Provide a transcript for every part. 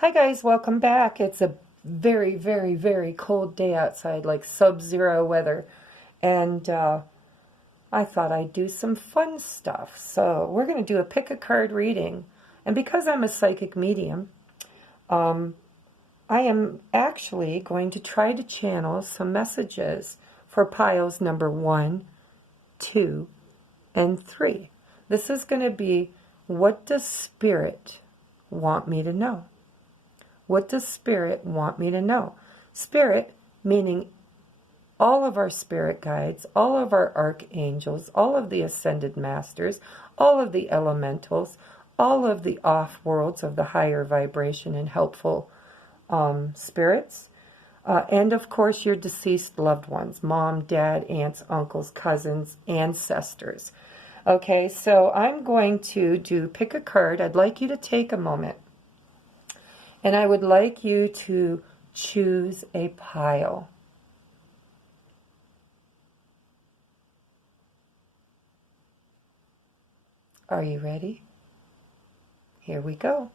Hi guys, welcome back. It's a very, very, very cold day outside, like sub-zero weather. And I thought I'd do some fun stuff. So we're going to do a pick a card reading. And because I'm a psychic medium, I am actually going to try to channel some messages for piles number 1, 2, and 3. This is going to be, what does Spirit want me to know? What does Spirit want me to know? Spirit, meaning all of our spirit guides, all of our archangels, all of the ascended masters, all of the elementals, all of the off-worlds of the higher vibration and helpful spirits, and of course your deceased loved ones, mom, dad, aunts, uncles, cousins, ancestors. Okay, so I'm going to do pick a card. I'd like you to take a moment. And I would like you to choose a pile. Are you ready? Here we go.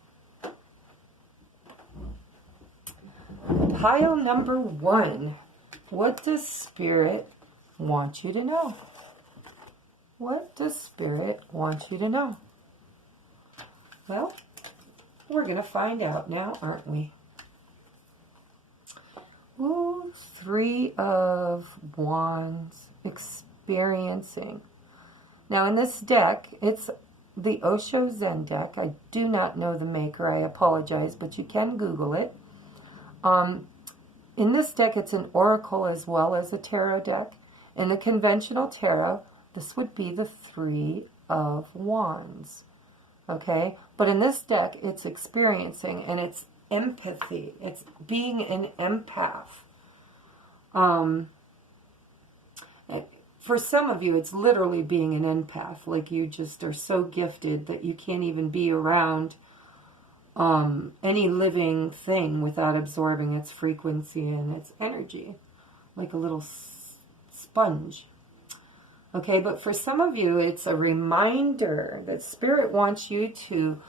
Pile number 1. What does Spirit want you to know? What does Spirit want you to know? Well, we're going to find out now, aren't we? Ooh, 3 of Wands, experiencing. Now in this deck, it's the Osho Zen deck. I do not know the maker, I apologize, but you can Google it. In this deck, it's an oracle as well as a tarot deck. In the conventional tarot, this would be the 3 of Wands. Okay, but in this deck, it's experiencing and it's empathy. It's being an empath. For some of you, it's literally being an empath. Like you just are so gifted that you can't even be around any living thing without absorbing its frequency and its energy, like a little sponge. Okay, but for some of you, it's a reminder that Spirit wants you to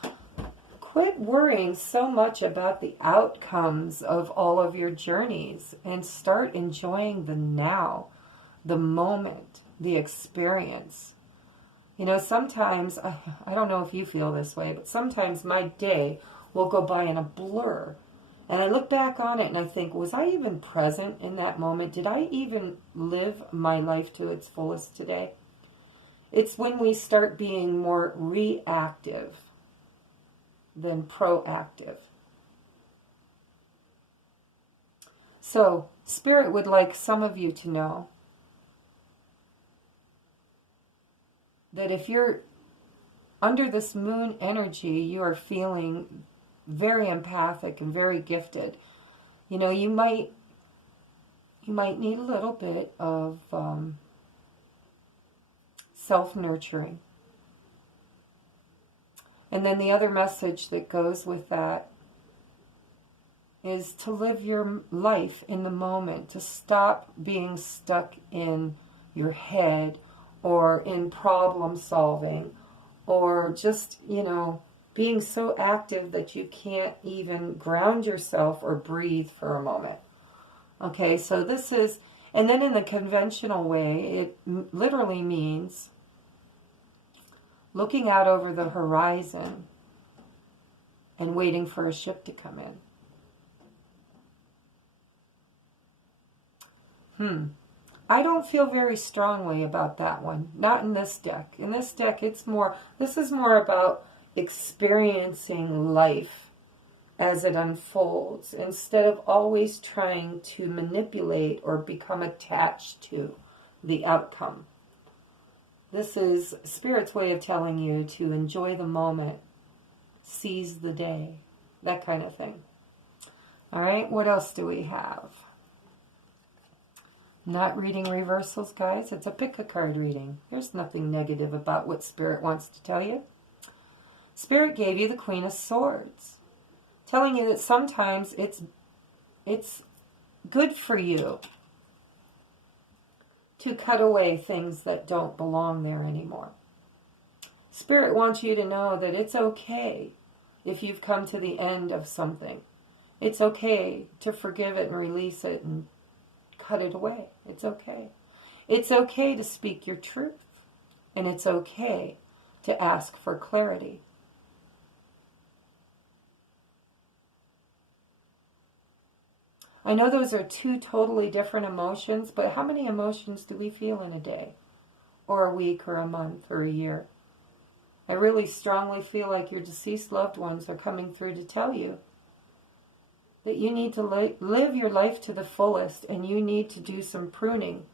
quit worrying so much about the outcomes of all of your journeys and start enjoying the now, the moment, the experience. You know, sometimes, I don't know if you feel this way, but sometimes my day will go by in a blur. And I look back on it and I think, was I even present in that moment? Did I even live my life to its fullest today? It's when we start being more reactive than proactive. So, Spirit would like some of you to know that if you're under this moon energy, you are feeling very empathic and very gifted. You know, you might need a little bit of self-nurturing. And then the other message that goes with that is to live your life in the moment, to stop being stuck in your head or in problem solving or just, you know, being so active that you can't even ground yourself or breathe for a moment. Okay, so this is, and then in the conventional way, it literally means looking out over the horizon and waiting for a ship to come in. I don't feel very strongly about that one. Not in this deck. In this deck, it's more, this is more about experiencing life as it unfolds instead of always trying to manipulate or become attached to the outcome. This is Spirit's way of telling you to enjoy the moment, seize the day, that kind of thing. All right, what else do we have? Not reading reversals, guys. It's a pick a card reading. There's nothing negative about what Spirit wants to tell you. Spirit gave you the Queen of Swords, telling you that sometimes it's good for you to cut away things that don't belong there anymore. Spirit wants you to know that it's okay. if you've come to the end of something. It's okay to forgive it and release it and cut it away. It's okay. It's okay to speak your truth. And it's okay to ask for clarity. I know those are two totally different emotions, but how many emotions do we feel in a day, or a week, or a month, or a year? I really strongly feel like your deceased loved ones are coming through to tell you that you need to live your life to the fullest, and you need to do some pruning.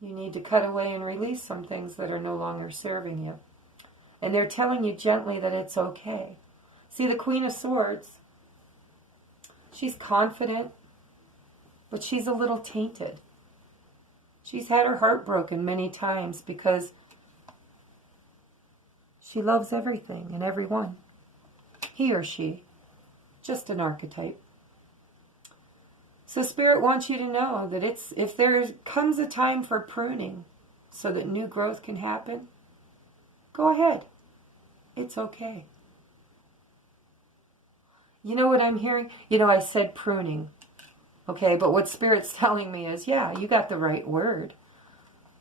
You need to cut away and release some things that are no longer serving you. And they're telling you gently that it's okay. See, the Queen of Swords, she's confident, but she's a little tainted. She's had her heart broken many times because she loves everything and everyone. He or she, just an archetype. So Spirit wants you to know that if there comes a time for pruning so that new growth can happen, go ahead. It's okay. You know what I'm hearing? You know, I said pruning. Okay, but what Spirit's telling me is, yeah, you got the right word.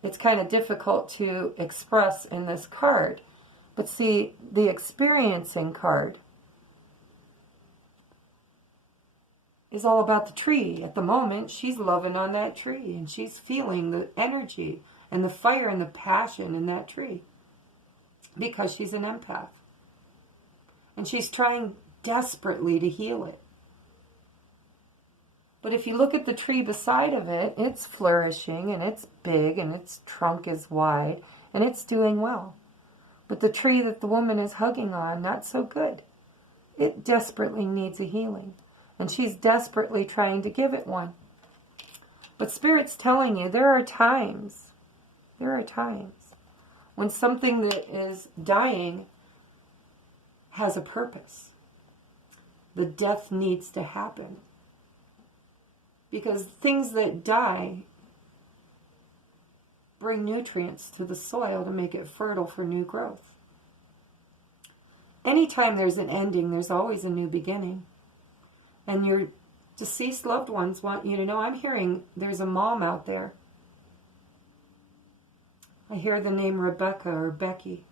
It's kind of difficult to express in this card. But see, the experiencing card is all about the tree. At the moment, she's loving on that tree, and she's feeling the energy and the fire and the passion in that tree because she's an empath. And she's trying desperately to heal it. But if you look at the tree beside of it, it's flourishing, and it's big, and its trunk is wide, and it's doing well. But the tree that the woman is hugging on, not so good. It desperately needs a healing. And she's desperately trying to give it one. But Spirit's telling you there are times when something that is dying has a purpose. The death needs to happen. Because things that die bring nutrients to the soil to make it fertile for new growth. Anytime there's an ending, there's always a new beginning. And your deceased loved ones want you to know, I'm hearing there's a mom out there. I hear the name Rebecca or Becky.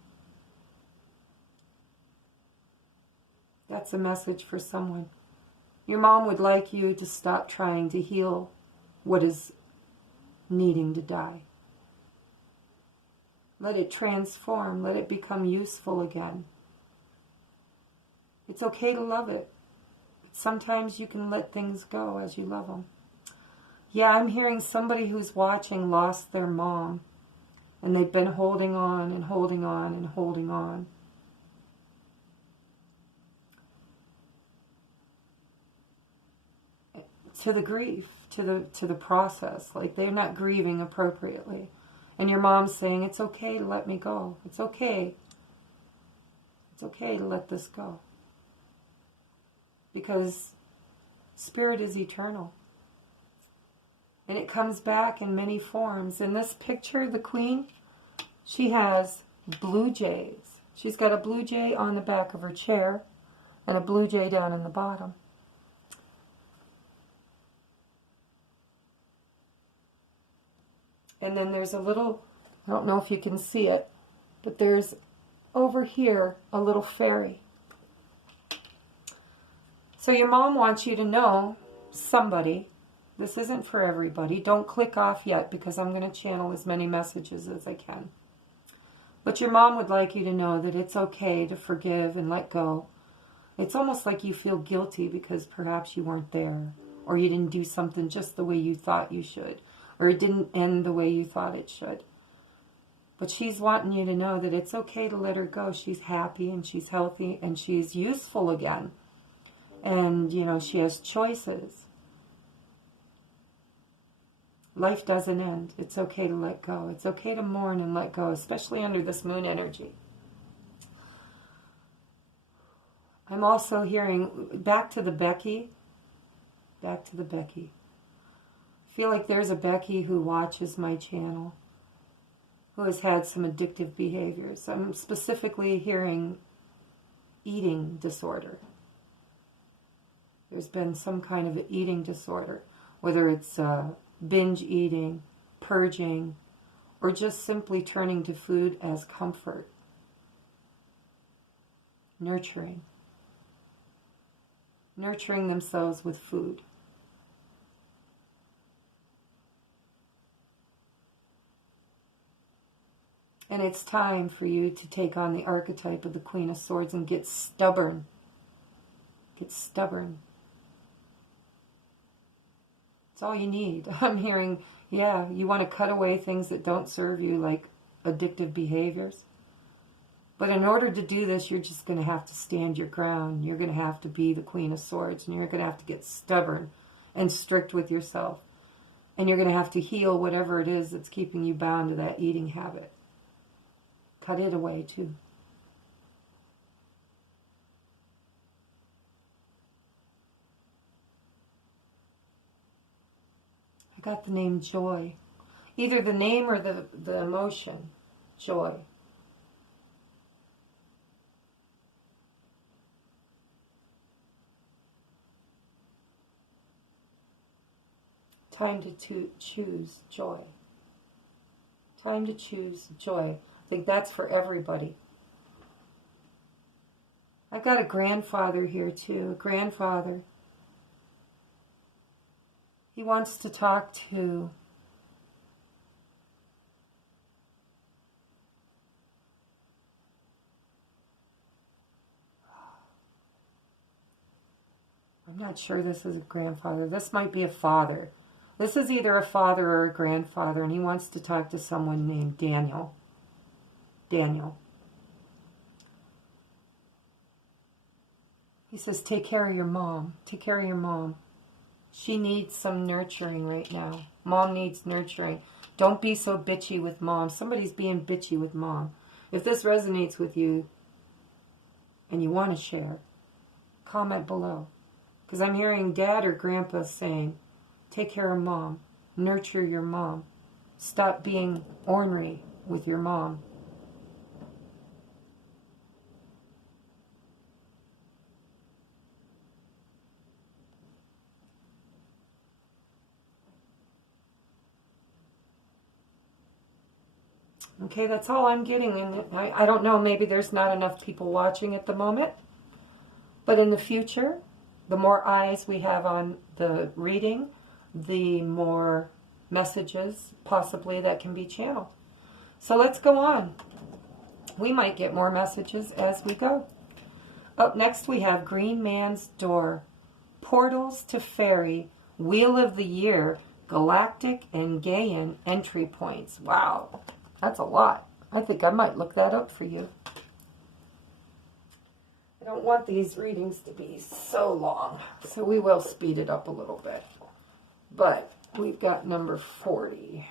That's a message for someone. Your mom would like you to stop trying to heal what is needing to die. Let it transform. Let it become useful again. It's okay to love it. But sometimes you can let things go as you love them. Yeah, I'm hearing somebody who's watching lost their mom. And they've been holding on and holding on and holding on. To the grief, to the process. Like they're not grieving appropriately. And your mom's saying, it's okay to let me go. It's okay. It's okay to let this go. Because Spirit is eternal. And it comes back in many forms. In this picture, the Queen, she has blue jays. She's got a blue jay on the back of her chair and a blue jay down in the bottom. And then there's a little, I don't know if you can see it, but there's over here a little fairy. So your mom wants you to know, somebody, this isn't for everybody. Don't click off yet because I'm going to channel as many messages as I can. But your mom would like you to know that it's okay to forgive and let go. It's almost like you feel guilty because perhaps you weren't there, or you didn't do something just the way you thought you should, or it didn't end the way you thought it should. But she's wanting you to know that it's okay to let her go. She's happy and she's healthy and she's useful again. And, you know, she has choices. Life doesn't end. It's okay to let go. It's okay to mourn and let go, especially under this moon energy. I'm also hearing, back to the Becky. Back to the Becky. I feel like there's a Becky who watches my channel. who has had some addictive behaviors. I'm specifically hearing eating disorder. There's been some kind of an eating disorder, whether it's binge eating, purging, or just simply turning to food as comfort. Nurturing themselves with food. And it's time for you to take on the archetype of the Queen of Swords and get stubborn. Get stubborn. It's all you need. I'm hearing, yeah, you want to cut away things that don't serve you, like addictive behaviors. But in order to do this, you're just going to have to stand your ground. You're going to have to be the Queen of Swords, and you're going to have to get stubborn and strict with yourself. And you're going to have to heal whatever it is that's keeping you bound to that eating habit. Cut it away, too. I got the name Joy. Either the name or the emotion. Joy. Time to choose joy. Time to choose joy. I think that's for everybody. I've got a grandfather here too. A grandfather. He wants to talk to I'm not sure this is a grandfather. This might be a father. This is either a father or a grandfather, and he wants to talk to someone named Daniel. Daniel. He says, take care of your mom. Take care of your mom. She needs some nurturing right now. Mom needs nurturing. Don't be so bitchy with mom. Somebody's being bitchy with mom. If this resonates with you and you want to share, comment below. Because I'm hearing dad or grandpa saying, take care of mom. Nurture your mom. Stop being ornery with your mom. Okay, that's all I'm getting. And I don't know, maybe there's not enough people watching at the moment. But in the future, the more eyes we have on the reading, the more messages possibly that can be channeled. So let's go on. We might get more messages as we go. Up next we have Green Man's Door, Portals to Fairy, Wheel of the Year, Galactic and Gaian entry points. Wow, that's a lot. I think I might look that up for you. I don't want these readings to be so long, so we will speed it up a little bit. But we've got number 40.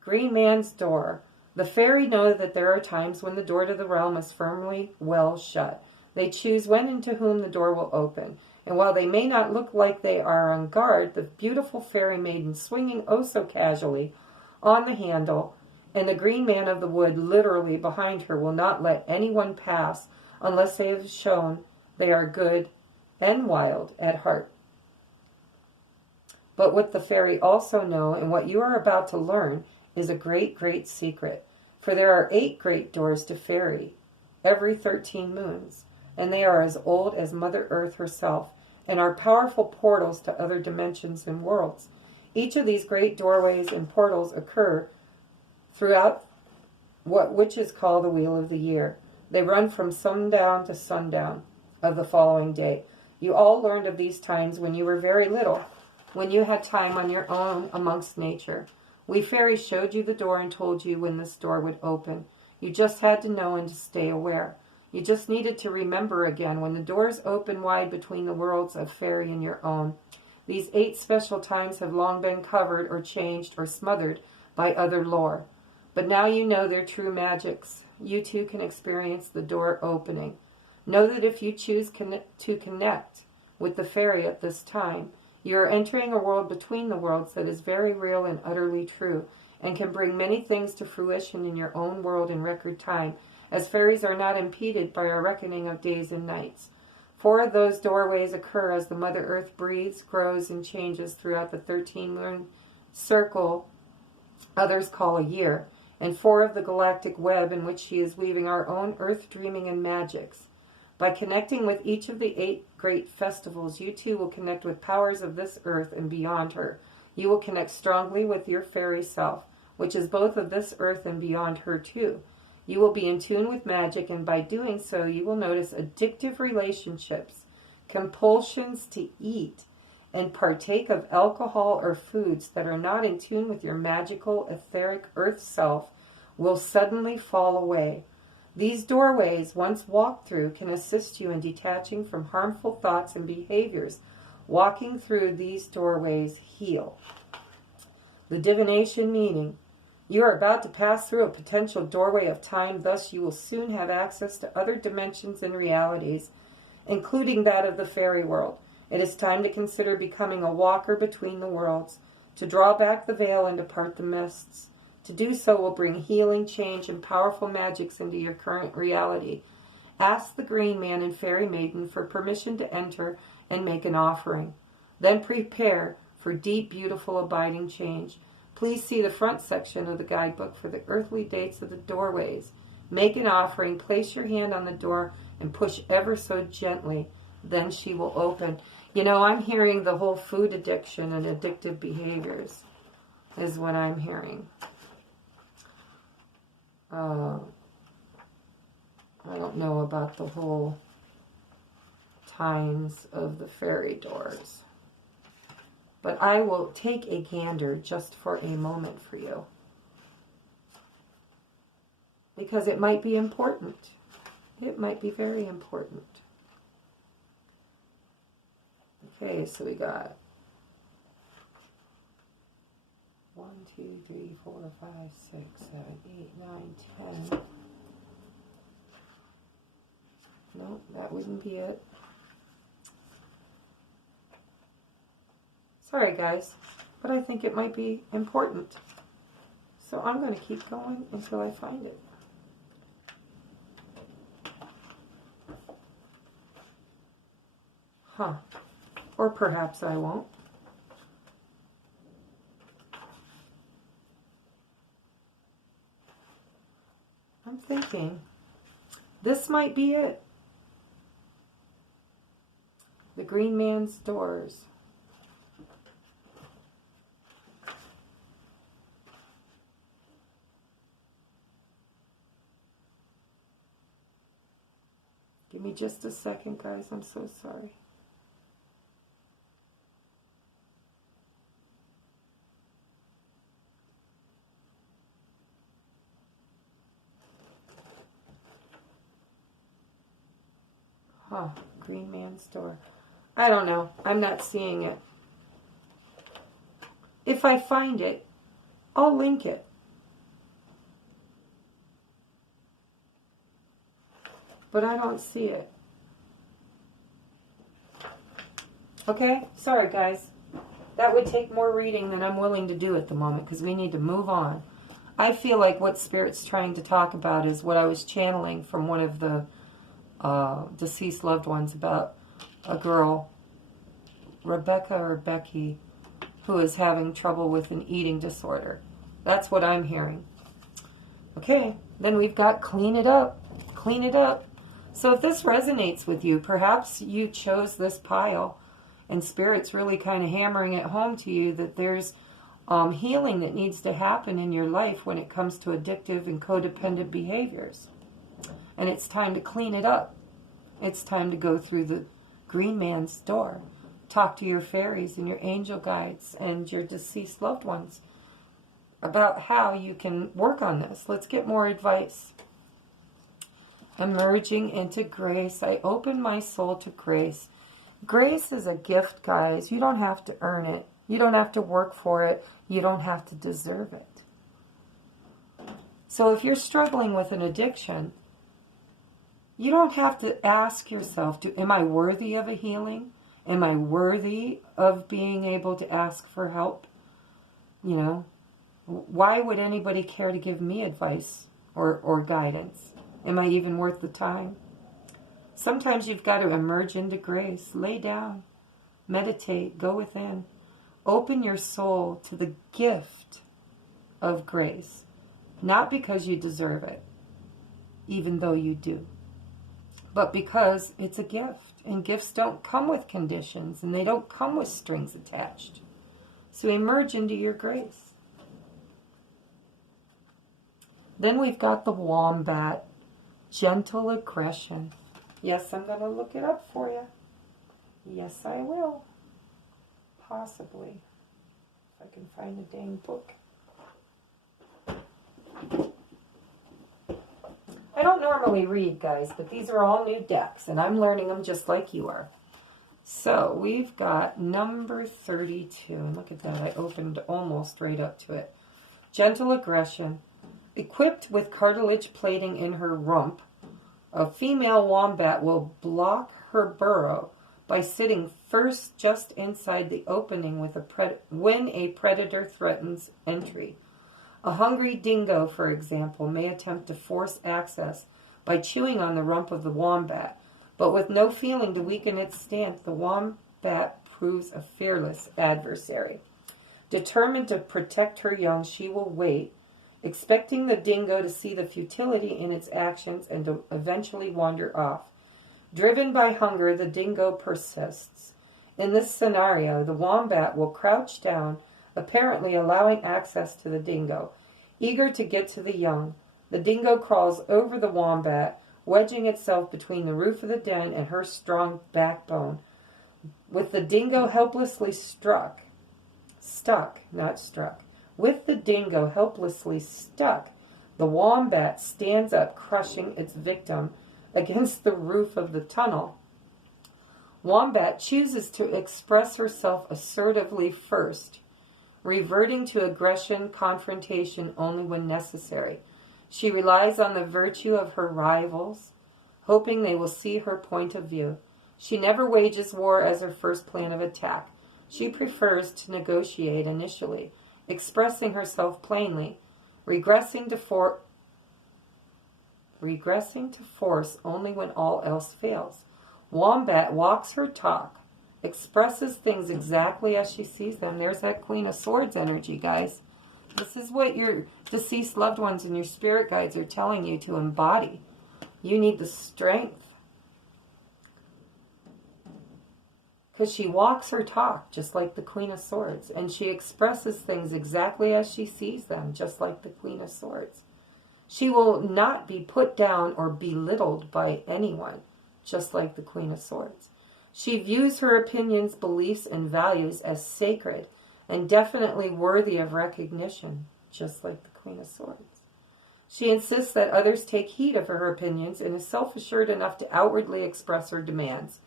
Green Man's Door. The fairy know that there are times when the door to the realm is firmly well shut. They choose when and to whom the door will open. And while they may not look like they are on guard, the beautiful fairy maiden swinging oh so casually on the handle, and the green man of the wood literally behind her will not let anyone pass unless they have shown they are good and wild at heart. But what the fairy also know, and what you are about to learn, is a great, great secret. For there are 8 great doors to fairy, every 13 moons, and they are as old as Mother Earth herself, and are powerful portals to other dimensions and worlds. Each of these great doorways and portals occur throughout what witches call the Wheel of the Year. They run from sundown to sundown of the following day. You all learned of these times when you were very little, when you had time on your own amongst nature. We fairies showed you the door and told you when this door would open. You just had to know and to stay aware. You just needed to remember again when the doors open wide between the worlds of fairy and your own. These 8 special times have long been covered or changed or smothered by other lore. But now you know their true magics. You too can experience the door opening. Know that if you choose to connect with the fairy at this time, You are entering a world between the worlds that is very real and utterly true, and can bring many things to fruition in your own world in record time, as fairies are not impeded by our reckoning of days and nights. 4 of those doorways occur as the Mother Earth breathes, grows, and changes throughout the 13-moon circle others call a year, and 4 of the galactic web in which she is weaving our own earth dreaming and magics. By connecting with each of the 8 great festivals, you too will connect with powers of this earth and beyond her. You will connect strongly with your fairy self, which is both of this earth and beyond her too. You will be in tune with magic, and by doing so, you will notice addictive relationships, compulsions to eat, and partake of alcohol or foods that are not in tune with your magical, etheric earth self will suddenly fall away. These doorways, once walked through, can assist you in detaching from harmful thoughts and behaviors. Walking through these doorways heal. The divination meaning: you are about to pass through a potential doorway of time, thus you will soon have access to other dimensions and realities, including that of the fairy world. It is time to consider becoming a walker between the worlds, to draw back the veil and to part the mists. To do so will bring healing, change, and powerful magics into your current reality. Ask the Green Man and Fairy Maiden for permission to enter and make an offering. Then prepare for deep, beautiful, abiding change. Please see the front section of the guidebook for the earthly dates of the doorways. Make an offering, place your hand on the door, and push ever so gently. Then she will open. You know, I'm hearing the whole food addiction and addictive behaviors is what I'm hearing. I don't know about the whole times of the fairy doors, but I will take a gander just for a moment for you, because it might be important. It might be very important. Okay, so we got 1, 2, 3, 4, 5, 6, 7, 8, 9, 10. No, that wouldn't be it. Sorry, guys, but I think it might be important. So I'm going to keep going until I find it. Huh. Or perhaps I won't. I'm thinking this might be it. The Green Man's doors. Give me just a second, guys. I'm so sorry. Huh, Green Man's door. I don't know. I'm not seeing it. If I find it, I'll link it. But I don't see it. Okay? Sorry, guys. That would take more reading than I'm willing to do at the moment, because we need to move on. I feel like what Spirit's trying to talk about is what I was channeling from one of the deceased loved ones about a girl, Rebecca or Becky, who is having trouble with an eating disorder. That's what I'm hearing. Okay, then we've got clean it up. Clean it up. So if this resonates with you, perhaps you chose this pile and Spirit's really kind of hammering it home to you that there's healing that needs to happen in your life when it comes to addictive and codependent behaviors. And it's time to clean it up. It's time to go through the Green Man's door. Talk to your fairies and your angel guides and your deceased loved ones about how you can work on this. Let's get more advice. Emerging into grace. I open my soul to grace. Grace is a gift, guys. You don't have to earn it. You don't have to work for it. You don't have to deserve it. So if you're struggling with an addiction, you don't have to ask yourself, am I worthy of a healing? Am I worthy of being able to ask for help? You know, why would anybody care to give me advice or guidance? Am I even worth the time? Sometimes you've got to emerge into grace. Lay down, meditate, go within. Open your soul to the gift of grace. Not because you deserve it, even though you do, but because it's a gift. And gifts don't come with conditions, and they don't come with strings attached. So emerge into your grace. Then we've got the wombat, gentle aggression. Yes, I'm going to look it up for you. Yes, I will. Possibly. If I can find the dang book. I don't normally read, guys, but these are all new decks, and I'm learning them just like you are. So we've got number 32, and look at that, I opened almost right up to it. Gentle aggression. Equipped with cartilage plating in her rump, a female wombat will block her burrow by sitting first just inside the opening with when a predator threatens entry. A hungry dingo, for example, may attempt to force access by chewing on the rump of the wombat, but with no feeling to weaken its stance, the wombat proves a fearless adversary. Determined to protect her young, she will wait, expecting the dingo to see the futility in its actions and to eventually wander off. Driven by hunger, the dingo persists. In this scenario, the wombat will crouch down, apparently allowing access to the dingo. Eager to get to the young, the dingo crawls over the wombat, wedging itself between the roof of the den and her strong backbone. With the dingo helplessly stuck, with the dingo helplessly stuck, the wombat stands up, crushing its victim against the roof of the tunnel. Wombat chooses to express herself assertively first, reverting to aggression, confrontation only when necessary. She relies on the virtue of her rivals, hoping they will see her point of view. She never wages war as her first plan of attack. She prefers to negotiate initially, expressing herself plainly, regressing to force only when all else fails. Wombat walks her talk, expresses things exactly as she sees them. There's that Queen of Swords energy, guys. This is what your deceased loved ones and your spirit guides are telling you to embody. You need the strength. Because she walks her talk, just like the Queen of Swords. And she expresses things exactly as she sees them, just like the Queen of Swords. She will not be put down or belittled by anyone, just like the Queen of Swords. She views her opinions, beliefs, and values as sacred and definitely worthy of recognition, just like the Queen of Swords. She insists that others take heed of her opinions and is self-assured enough to outwardly express her demands.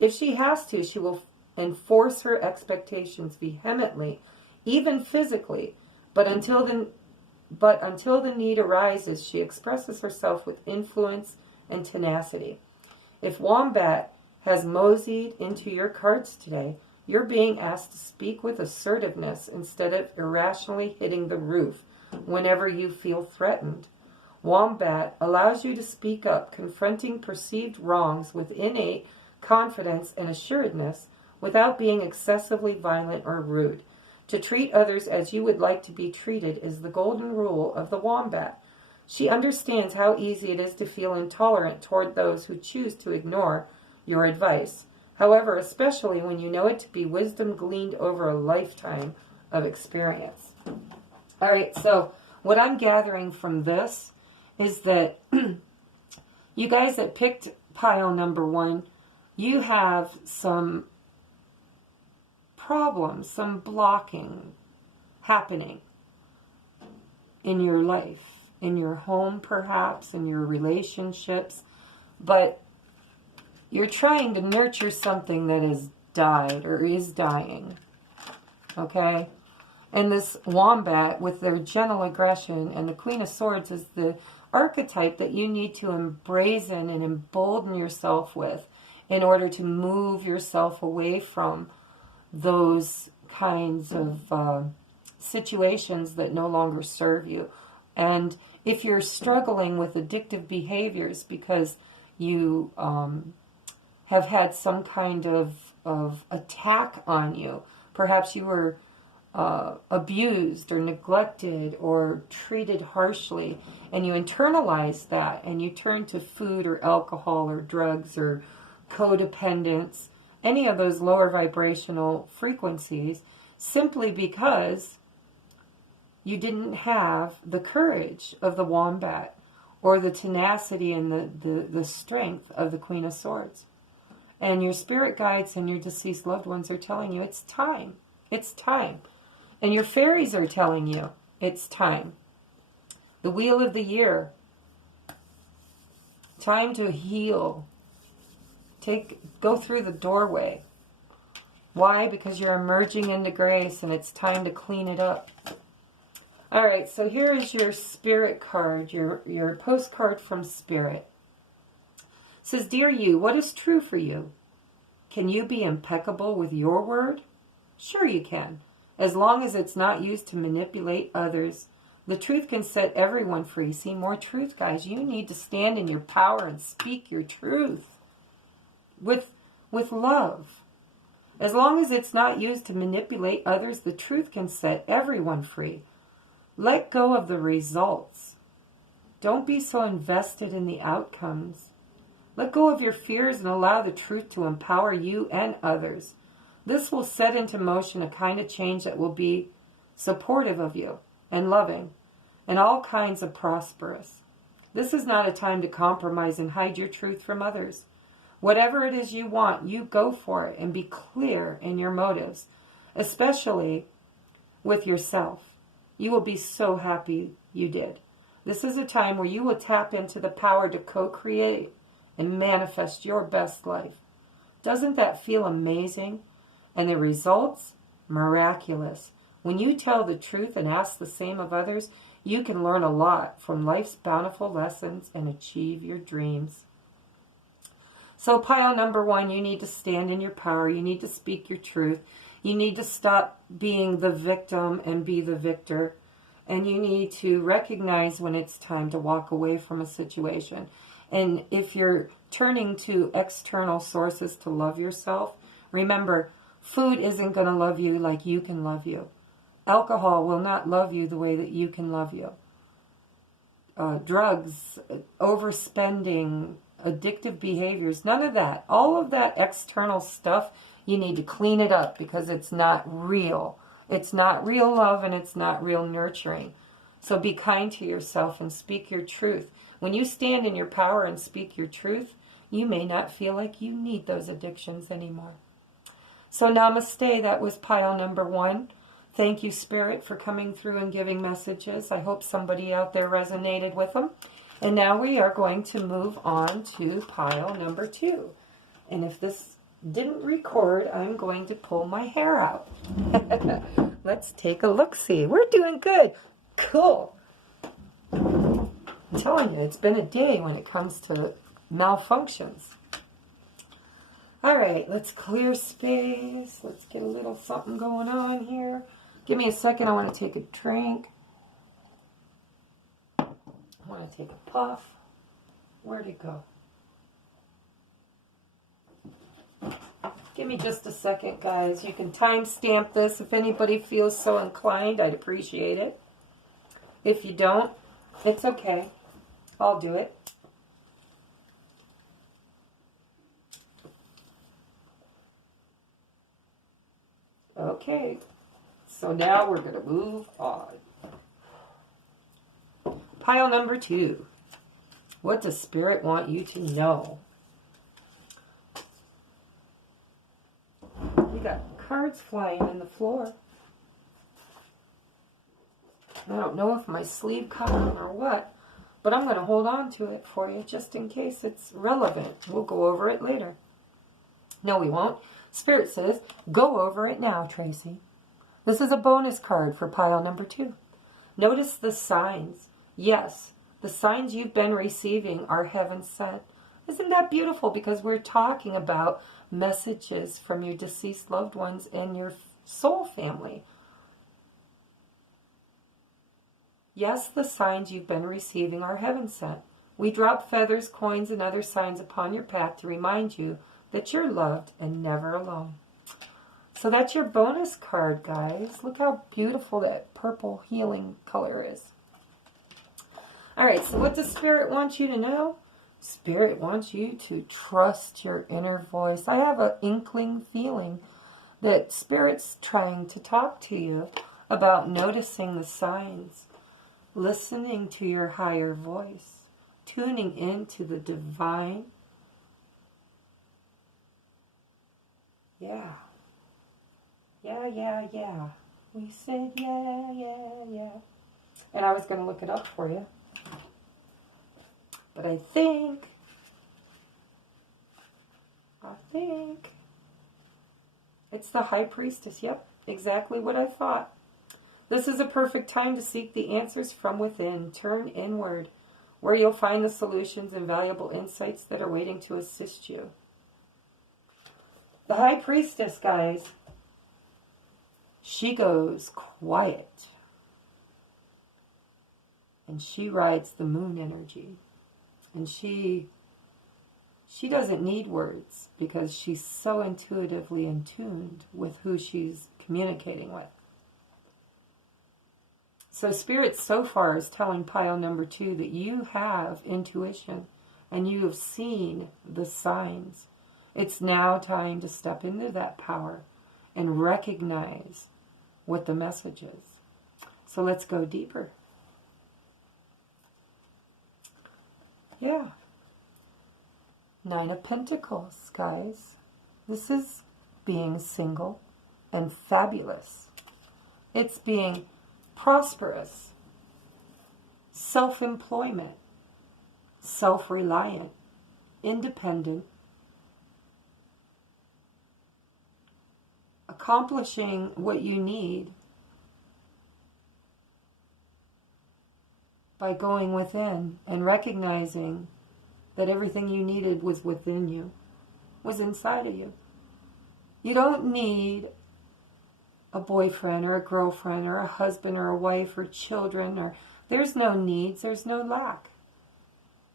If she has to, she will enforce her expectations vehemently, even physically, but until the need arises, she expresses herself with influence and tenacity. If Wombat has moseyed into your cards today, you're being asked to speak with assertiveness instead of irrationally hitting the roof whenever you feel threatened. Wombat allows you to speak up, confronting perceived wrongs with innate confidence and assuredness without being excessively violent or rude. To treat others as you would like to be treated is the golden rule of the Wombat. She understands how easy it is to feel intolerant toward those who choose to ignore your advice. However, especially when you know it to be wisdom gleaned over a lifetime of experience. All right, so what I'm gathering from this is that you guys that picked pile number 1, you have some problems, some blocking happening in your life, in your home perhaps, in your relationships, but you're trying to nurture something that has died or is dying, okay? And this Wombat with their gentle aggression and the Queen of Swords is the archetype that you need to embrace and embolden yourself with in order to move yourself away from those kinds of situations that no longer serve you. And if you're struggling with addictive behaviors because you have had some kind of attack on you, perhaps you were abused or neglected or treated harshly, and you internalize that and you turn to food or alcohol or drugs or codependence, any of those lower vibrational frequencies, simply because you didn't have the courage of the wombat or the tenacity and the strength of the Queen of Swords. And your spirit guides and your deceased loved ones are telling you it's time. It's time. And your fairies are telling you it's time. The wheel of the year. Time to heal. Go through the doorway. Why? Because you're emerging into grace and it's time to clean it up. All right, so here is your spirit card, your postcard from Spirit. It says, Dear you, what is true for you? Can you be impeccable with your word? Sure you can. As long as it's not used to manipulate others, the truth can set everyone free. See, more truth, guys. You need to stand in your power and speak your truth with love. As long as it's not used to manipulate others, the truth can set everyone free. Let go of the results. Don't be so invested in the outcomes. Let go of your fears and allow the truth to empower you and others. This will set into motion a kind of change that will be supportive of you and loving and all kinds of prosperous. This is not a time to compromise and hide your truth from others. Whatever it is you want, you go for it and be clear in your motives, especially with yourself. You will be so happy you did. This is a time where you will tap into the power to co-create and manifest your best life. Doesn't that feel amazing? And the results? Miraculous. When you tell the truth and ask the same of others, you can learn a lot from life's bountiful lessons and achieve your dreams. So pile number 1, you need to stand in your power. You need to speak your truth. You need to stop being the victim and be the victor. And you need to recognize when it's time to walk away from a situation. And if you're turning to external sources to love yourself, remember, food isn't going to love you like you can love you. Alcohol will not love you the way that you can love you. Drugs, overspending, addictive behaviors, none of that. All of that external stuff, you need to clean it up because it's not real. It's not real love and it's not real nurturing. So be kind to yourself and speak your truth. When you stand in your power and speak your truth, you may not feel like you need those addictions anymore. So namaste, that was pile number 1. Thank you, Spirit, for coming through and giving messages. I hope somebody out there resonated with them. And now we are going to move on to pile number 2. And if this didn't record, I'm going to pull my hair out. Let's take a look-see. We're doing good. Cool. I'm telling you, it's been a day when it comes to malfunctions. All right, let's clear space. Let's get a little something going on here. Give me a second. I want to take a drink. I want to take a puff. Where'd it go? Give me just a second, guys. You can timestamp this. If anybody feels so inclined, I'd appreciate it. If you don't, it's okay. I'll do it. Okay. So now we're going to move on. Pile number 2. What does Spirit want you to know? We got cards flying on the floor. I don't know if my sleeve caught on or what, but I'm going to hold on to it for you just in case it's relevant. We'll go over it later. No, we won't. Spirit says, go over it now, Tracy. This is a bonus card for pile number 2. Notice the signs. Yes, the signs you've been receiving are heaven sent. Isn't that beautiful? Because we're talking about messages from your deceased loved ones and your soul family. Yes, the signs you've been receiving are heaven sent. We drop feathers, coins, and other signs upon your path to remind you that you're loved and never alone. So that's your bonus card, guys. Look how beautiful that purple healing color is. All right, so what does Spirit want you to know? Spirit wants you to trust your inner voice. I have an inkling feeling that Spirit's trying to talk to you about noticing the signs, listening to your higher voice, tuning into the divine. Yeah. Yeah. We said yeah. And I was going to look it up for you. But I think it's the High Priestess. Yep, exactly what I thought. This is a perfect time to seek the answers from within. Turn inward, where you'll find the solutions and valuable insights that are waiting to assist you. The High Priestess, guys, she goes quiet. And she rides the moon energy. And she doesn't need words because she's so intuitively in tune with who she's communicating with. So Spirit so far is telling pile number 2 that you have intuition and you have seen the signs. It's now time to step into that power and recognize what the message is. So let's go deeper. Yeah. 9 of Pentacles, guys. This is being single and fabulous. It's being prosperous, self-employment, self-reliant, independent, accomplishing what you need by going within and recognizing that everything you needed was within you, was inside of you. You don't need a boyfriend or a girlfriend or a husband or a wife or children. Or there's no needs, there's no lack.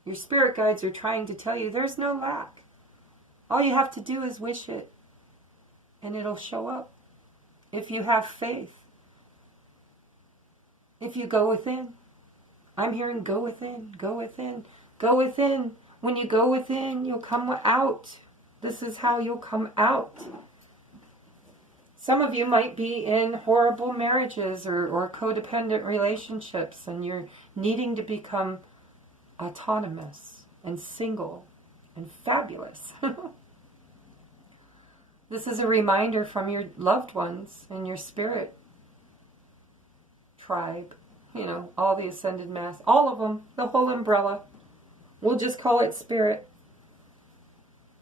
Your spirit guides are trying to tell you there's no lack. All you have to do is wish it, and it'll show up. If you have faith, if you go within. I'm hearing go within, go within, go within. When you go within, you'll come out. This is how you'll come out. Some of you might be in horrible marriages or codependent relationships, and you're needing to become autonomous and single and fabulous. This is a reminder from your loved ones and your spirit tribe. You know, all the ascended mass, all of them, the whole umbrella. We'll just call it spirit.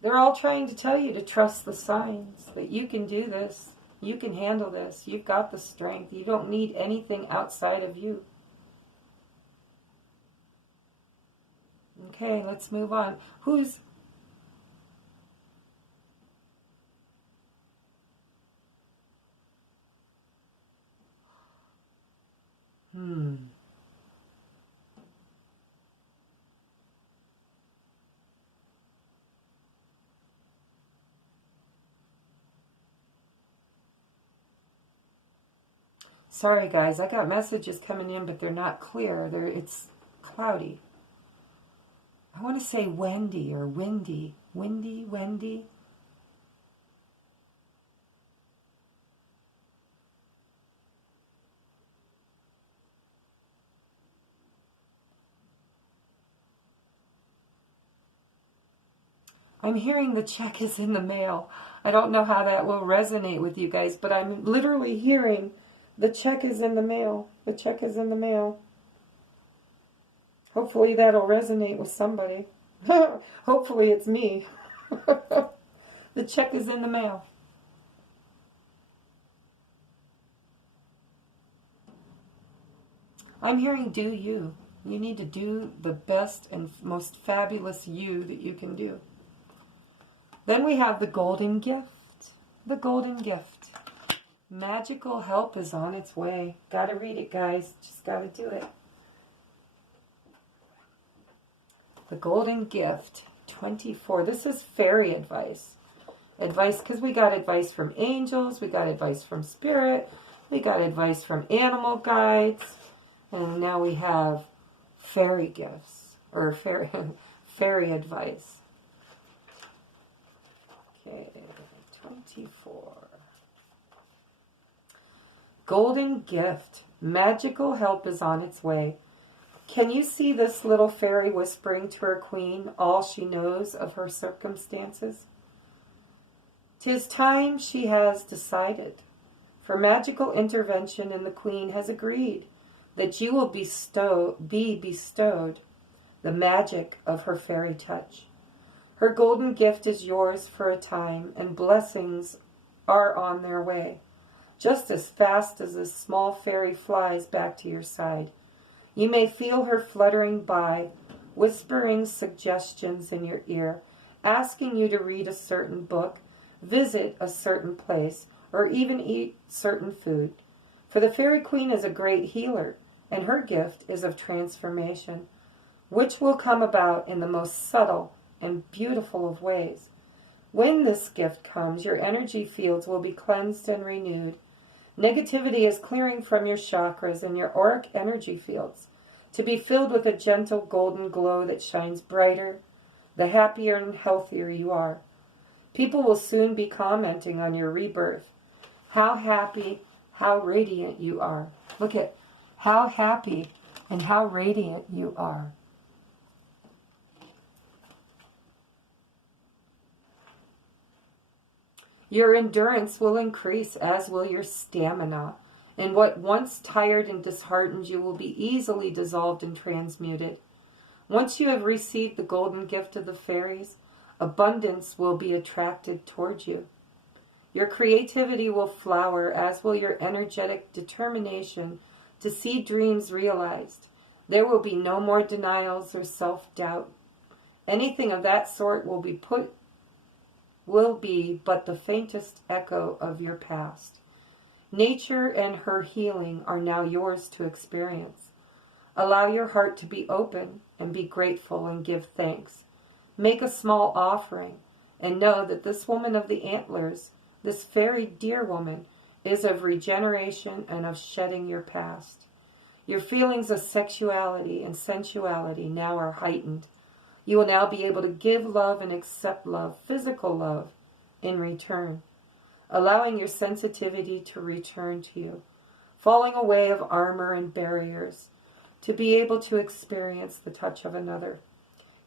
They're all trying to tell you to trust the signs, that you can do this, you can handle this, you've got the strength, you don't need anything outside of you. Okay, let's move on. Who's... Sorry guys, I got messages coming in, but they're not clear. It's cloudy. I want to say Wendy or Windy. Wendy. I'm hearing the check is in the mail. I don't know how that will resonate with you guys, but I'm literally hearing the check is in the mail. The check is in the mail. Hopefully that'll resonate with somebody. Hopefully it's me. The check is in the mail. I'm hearing do you. You need to do the best and most fabulous you that you can do. Then we have the golden gift. The golden gift. Magical help is on its way. Gotta read it, guys. Just gotta do it. The golden gift, 24. This is fairy advice. Advice, because we got advice from angels, we got advice from spirit, we got advice from animal guides, and now we have fairy gifts, or fairy advice. Okay, 24. Golden gift. Magical help is on its way. Can you see this little fairy whispering to her queen all she knows of her circumstances? 'Tis time, she has decided, for magical intervention, and the queen has agreed that you will be bestowed the magic of her fairy touch. Her golden gift is yours for a time, and blessings are on their way, just as fast as this small fairy flies back to your side. You may feel her fluttering by, whispering suggestions in your ear, asking you to read a certain book, visit a certain place, or even eat certain food. For the fairy queen is a great healer, and her gift is of transformation, which will come about in the most subtle and beautiful of ways. When this gift comes, your energy fields will be cleansed and renewed. Negativity is clearing from your chakras and your auric energy fields to be filled with a gentle golden glow that shines brighter, the happier and healthier you are. People will soon be commenting on your rebirth. How happy, how radiant you are. Look at how happy and how radiant you are. Your endurance will increase, as will your stamina, and what once tired and disheartened you will be easily dissolved and transmuted. Once you have received the golden gift of the fairies, abundance will be attracted towards you. Your creativity will flower, as will your energetic determination to see dreams realized. There will be no more denials or self-doubt. Anything of that sort will be but the faintest echo of your past. Nature and her healing are now yours to experience. Allow your heart to be open and be grateful and give thanks. Make a small offering and know that this woman of the antlers, this fairy dear woman, is of regeneration and of shedding your past. Your feelings of sexuality and sensuality now are heightened. You will now be able to give love and accept love, physical love, in return, allowing your sensitivity to return to you, falling away of armor and barriers, to be able to experience the touch of another.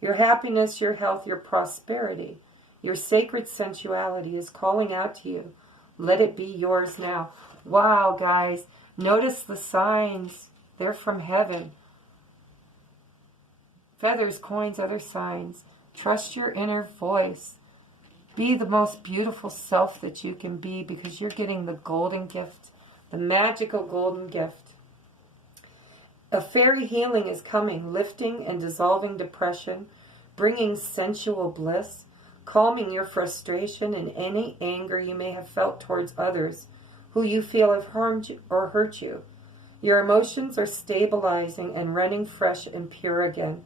Your happiness, your health, your prosperity, your sacred sensuality is calling out to you. Let it be yours now. Wow, guys, notice the signs. They're from heaven. Feathers, coins, other signs. Trust your inner voice. Be the most beautiful self that you can be, because you're getting the golden gift, the magical golden gift. A fairy healing is coming, lifting and dissolving depression, bringing sensual bliss, calming your frustration and any anger you may have felt towards others who you feel have harmed you or hurt you. Your emotions are stabilizing and running fresh and pure again.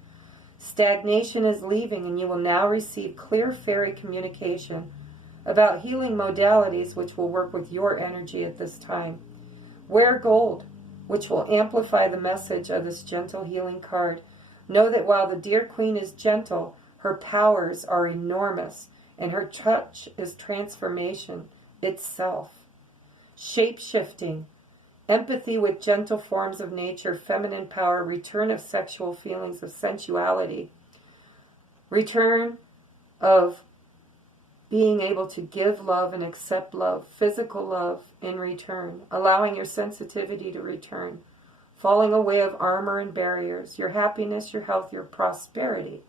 Stagnation is leaving, and you will now receive clear fairy communication about healing modalities which will work with your energy at this time. Wear gold, which will amplify the message of this gentle healing card. Know that while the dear queen is gentle, her powers are enormous, and her touch is transformation itself. Shape-shifting, empathy with gentle forms of nature, feminine power, return of sexual feelings of sensuality, return of being able to give love and accept love, physical love in return, allowing your sensitivity to return, falling away of armor and barriers, your happiness, your health, your prosperity,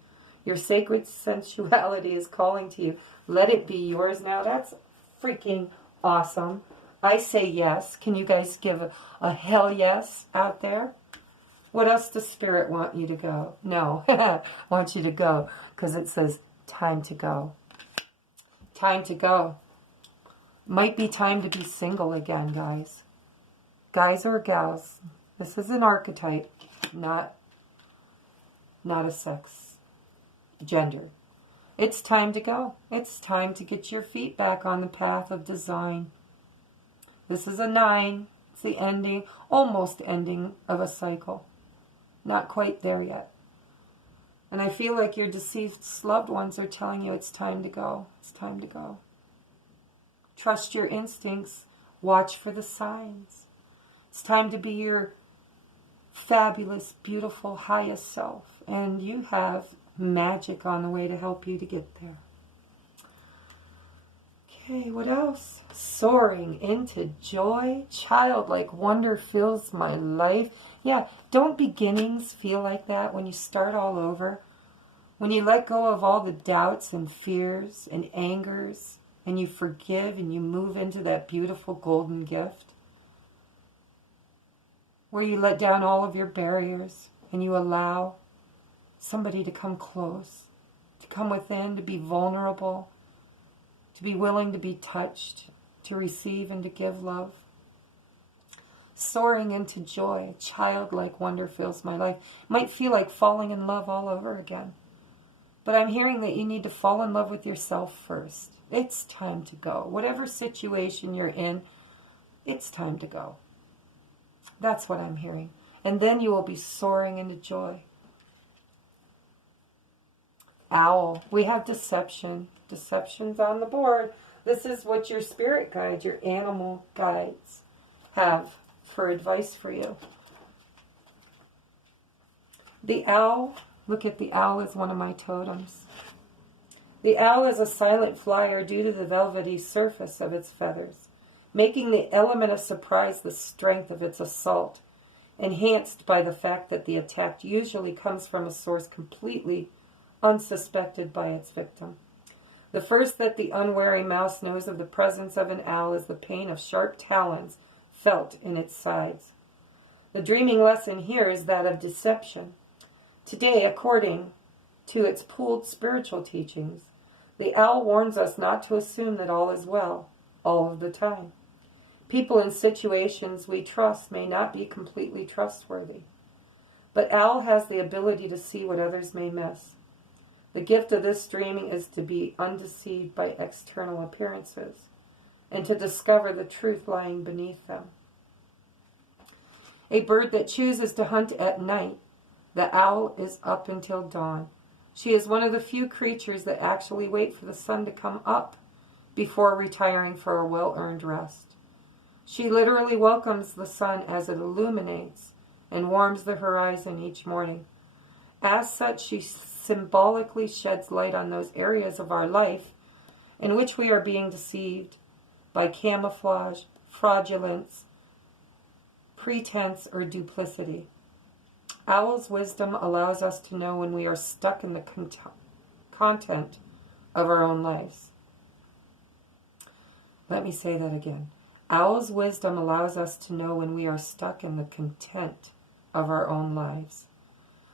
your sacred sensuality is calling to you. Let it be yours now. That's freaking awesome. I say yes. Can you guys give a hell yes out there? What else does Spirit want you to go? No, want you to go, because it says time to go. Time to go. Might be time to be single again, guys. Guys or gals. This is an archetype, not a sex, gender. It's time to go. It's time to get your feet back on the path of design. This is a 9. It's the ending, almost ending of a cycle. Not quite there yet. And I feel like your deceased loved ones are telling you it's time to go. It's time to go. Trust your instincts. Watch for the signs. It's time to be your fabulous, beautiful, highest self. And you have magic on the way to help you to get there. Okay, what else? Soaring into joy. Childlike wonder fills my life. Yeah, don't beginnings feel like that when you start all over? When you let go of all the doubts and fears and angers, and you forgive and you move into that beautiful golden gift? Where you let down all of your barriers and you allow somebody to come close, to come within, to be vulnerable, to be willing to be touched, to receive and to give love. Soaring into joy, childlike wonder fills my life. Might feel like falling in love all over again. But I'm hearing that you need to fall in love with yourself first. It's time to go. Whatever situation you're in, it's time to go. That's what I'm hearing. And then you will be soaring into joy. Owl. We have deception. Deception's on the board. This is what your spirit guides, your animal guides have for advice for you. The owl. Look at the owl as one of my totems. The owl is a silent flyer due to the velvety surface of its feathers, making the element of surprise the strength of its assault, enhanced by the fact that the attack usually comes from a source completely unsuspected by its victim. The first that the unwary mouse knows of the presence of an owl is the pain of sharp talons felt in its sides. The dreaming lesson here is that of deception. Today, according to its pooled spiritual teachings, the owl warns us not to assume that all is well all of the time. People in situations we trust may not be completely trustworthy. But owl has the ability to see what others may miss. The gift of this dreaming is to be undeceived by external appearances and to discover the truth lying beneath them. A bird that chooses to hunt at night, the owl is up until dawn. She is one of the few creatures that actually wait for the sun to come up before retiring for a well-earned rest. She literally welcomes the sun as it illuminates and warms the horizon each morning. As such, she symbolically sheds light on those areas of our life in which we are being deceived by camouflage, fraudulence, pretense, or duplicity. Owl's wisdom allows us to know when we are stuck in the content of our own lives. Let me say that again. Owl's wisdom allows us to know when we are stuck in the content of our own lives,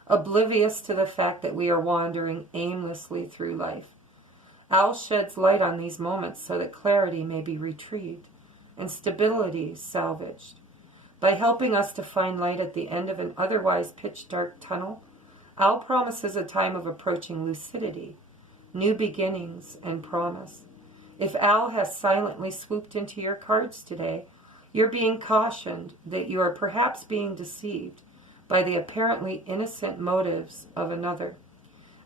oblivious to the fact that we are wandering aimlessly through life. Owl sheds light on these moments so that clarity may be retrieved and stability salvaged. By helping us to find light at the end of an otherwise pitch-dark tunnel, Owl promises a time of approaching lucidity, new beginnings, and promise. If Owl has silently swooped into your cards today, you're being cautioned that you are perhaps being deceived by the apparently innocent motives of another.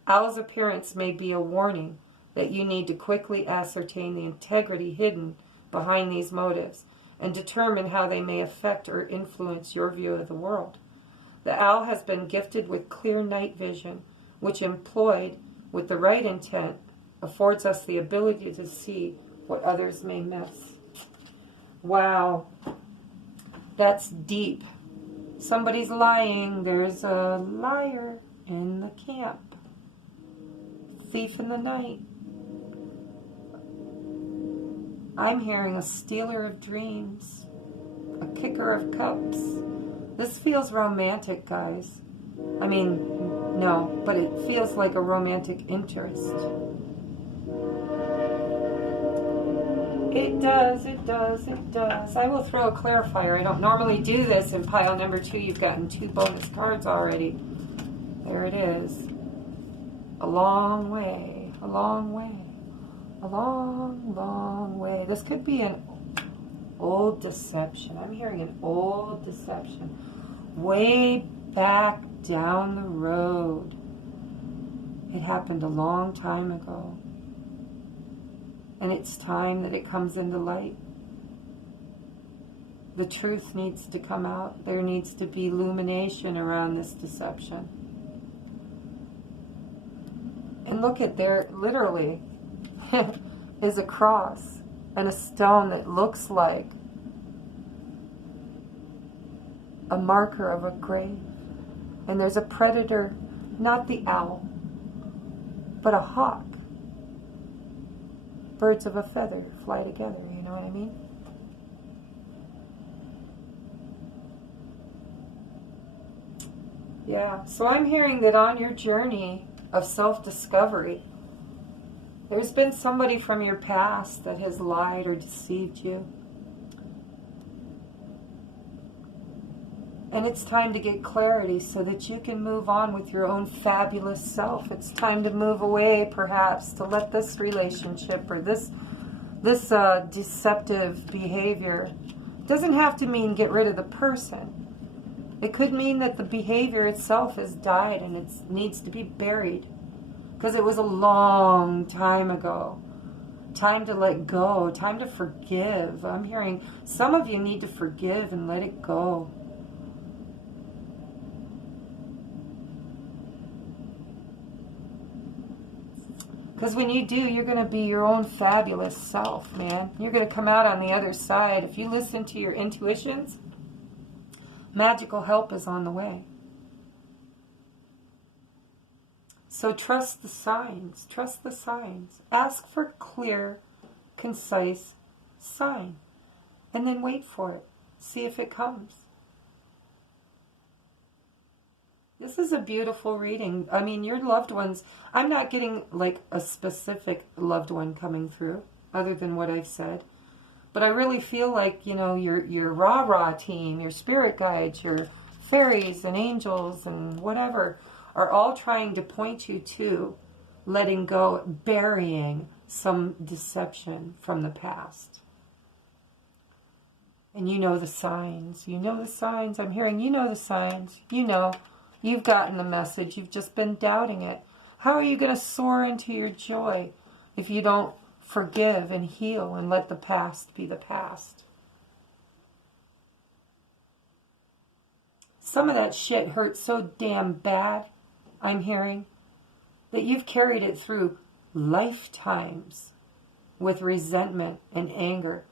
Owl's appearance may be a warning that you need to quickly ascertain the integrity hidden behind these motives and determine how they may affect or influence your view of the world. The owl has been gifted with clear night vision, which employed with the right intent affords us the ability to see what others may miss. Wow, that's deep. Somebody's lying. There's a liar in the camp. Thief in the night. I'm hearing a stealer of dreams, a kicker of cups, This feels romantic, guys. I mean, no, but it feels like a romantic interest. It does, it does, it does. I will throw a clarifier. I don't normally do this in pile number 2. You've gotten 2 bonus cards already. There it is. A long way, a long way, a long, long way. This could be an old deception. I'm hearing an old deception. Way back down the road. It happened a long time ago. And it's time that it comes into light. The truth needs to come out. There needs to be illumination around this deception. And look at there, literally, is a cross and a stone that looks like a marker of a grave. And there's a predator, not the owl, but a hawk. Birds of a feather fly together, you know what I mean? Yeah, so I'm hearing that on your journey of self-discovery, there's been somebody from your past that has lied or deceived you. And it's time to get clarity so that you can move on with your own fabulous self. It's time to move away, perhaps, to let this relationship or this deceptive behavior. It doesn't have to mean get rid of the person. It could mean that the behavior itself has died and it needs to be buried. Because it was a long time ago. Time to let go. Time to forgive. I'm hearing some of you need to forgive and let it go. Because when you do, you're going to be your own fabulous self, man. You're going to come out on the other side. If you listen to your intuitions, magical help is on the way. So trust the signs. Trust the signs. Ask for clear, concise sign. And then wait for it. See if it comes. This is a beautiful reading. I mean, your loved ones, I'm not getting like a specific loved one coming through other than what I've said. But I really feel like, you know, your rah-rah team, your spirit guides, your fairies and angels and whatever are all trying to point you to letting go, burying some deception from the past. And you know the signs. You know the signs. I'm hearing you know the signs. You know. You've gotten the message. You've just been doubting it. How are you going to soar into your joy if you don't forgive and heal and let the past be the past? Some of that shit hurts so damn bad, I'm hearing, that you've carried it through lifetimes with resentment and anger.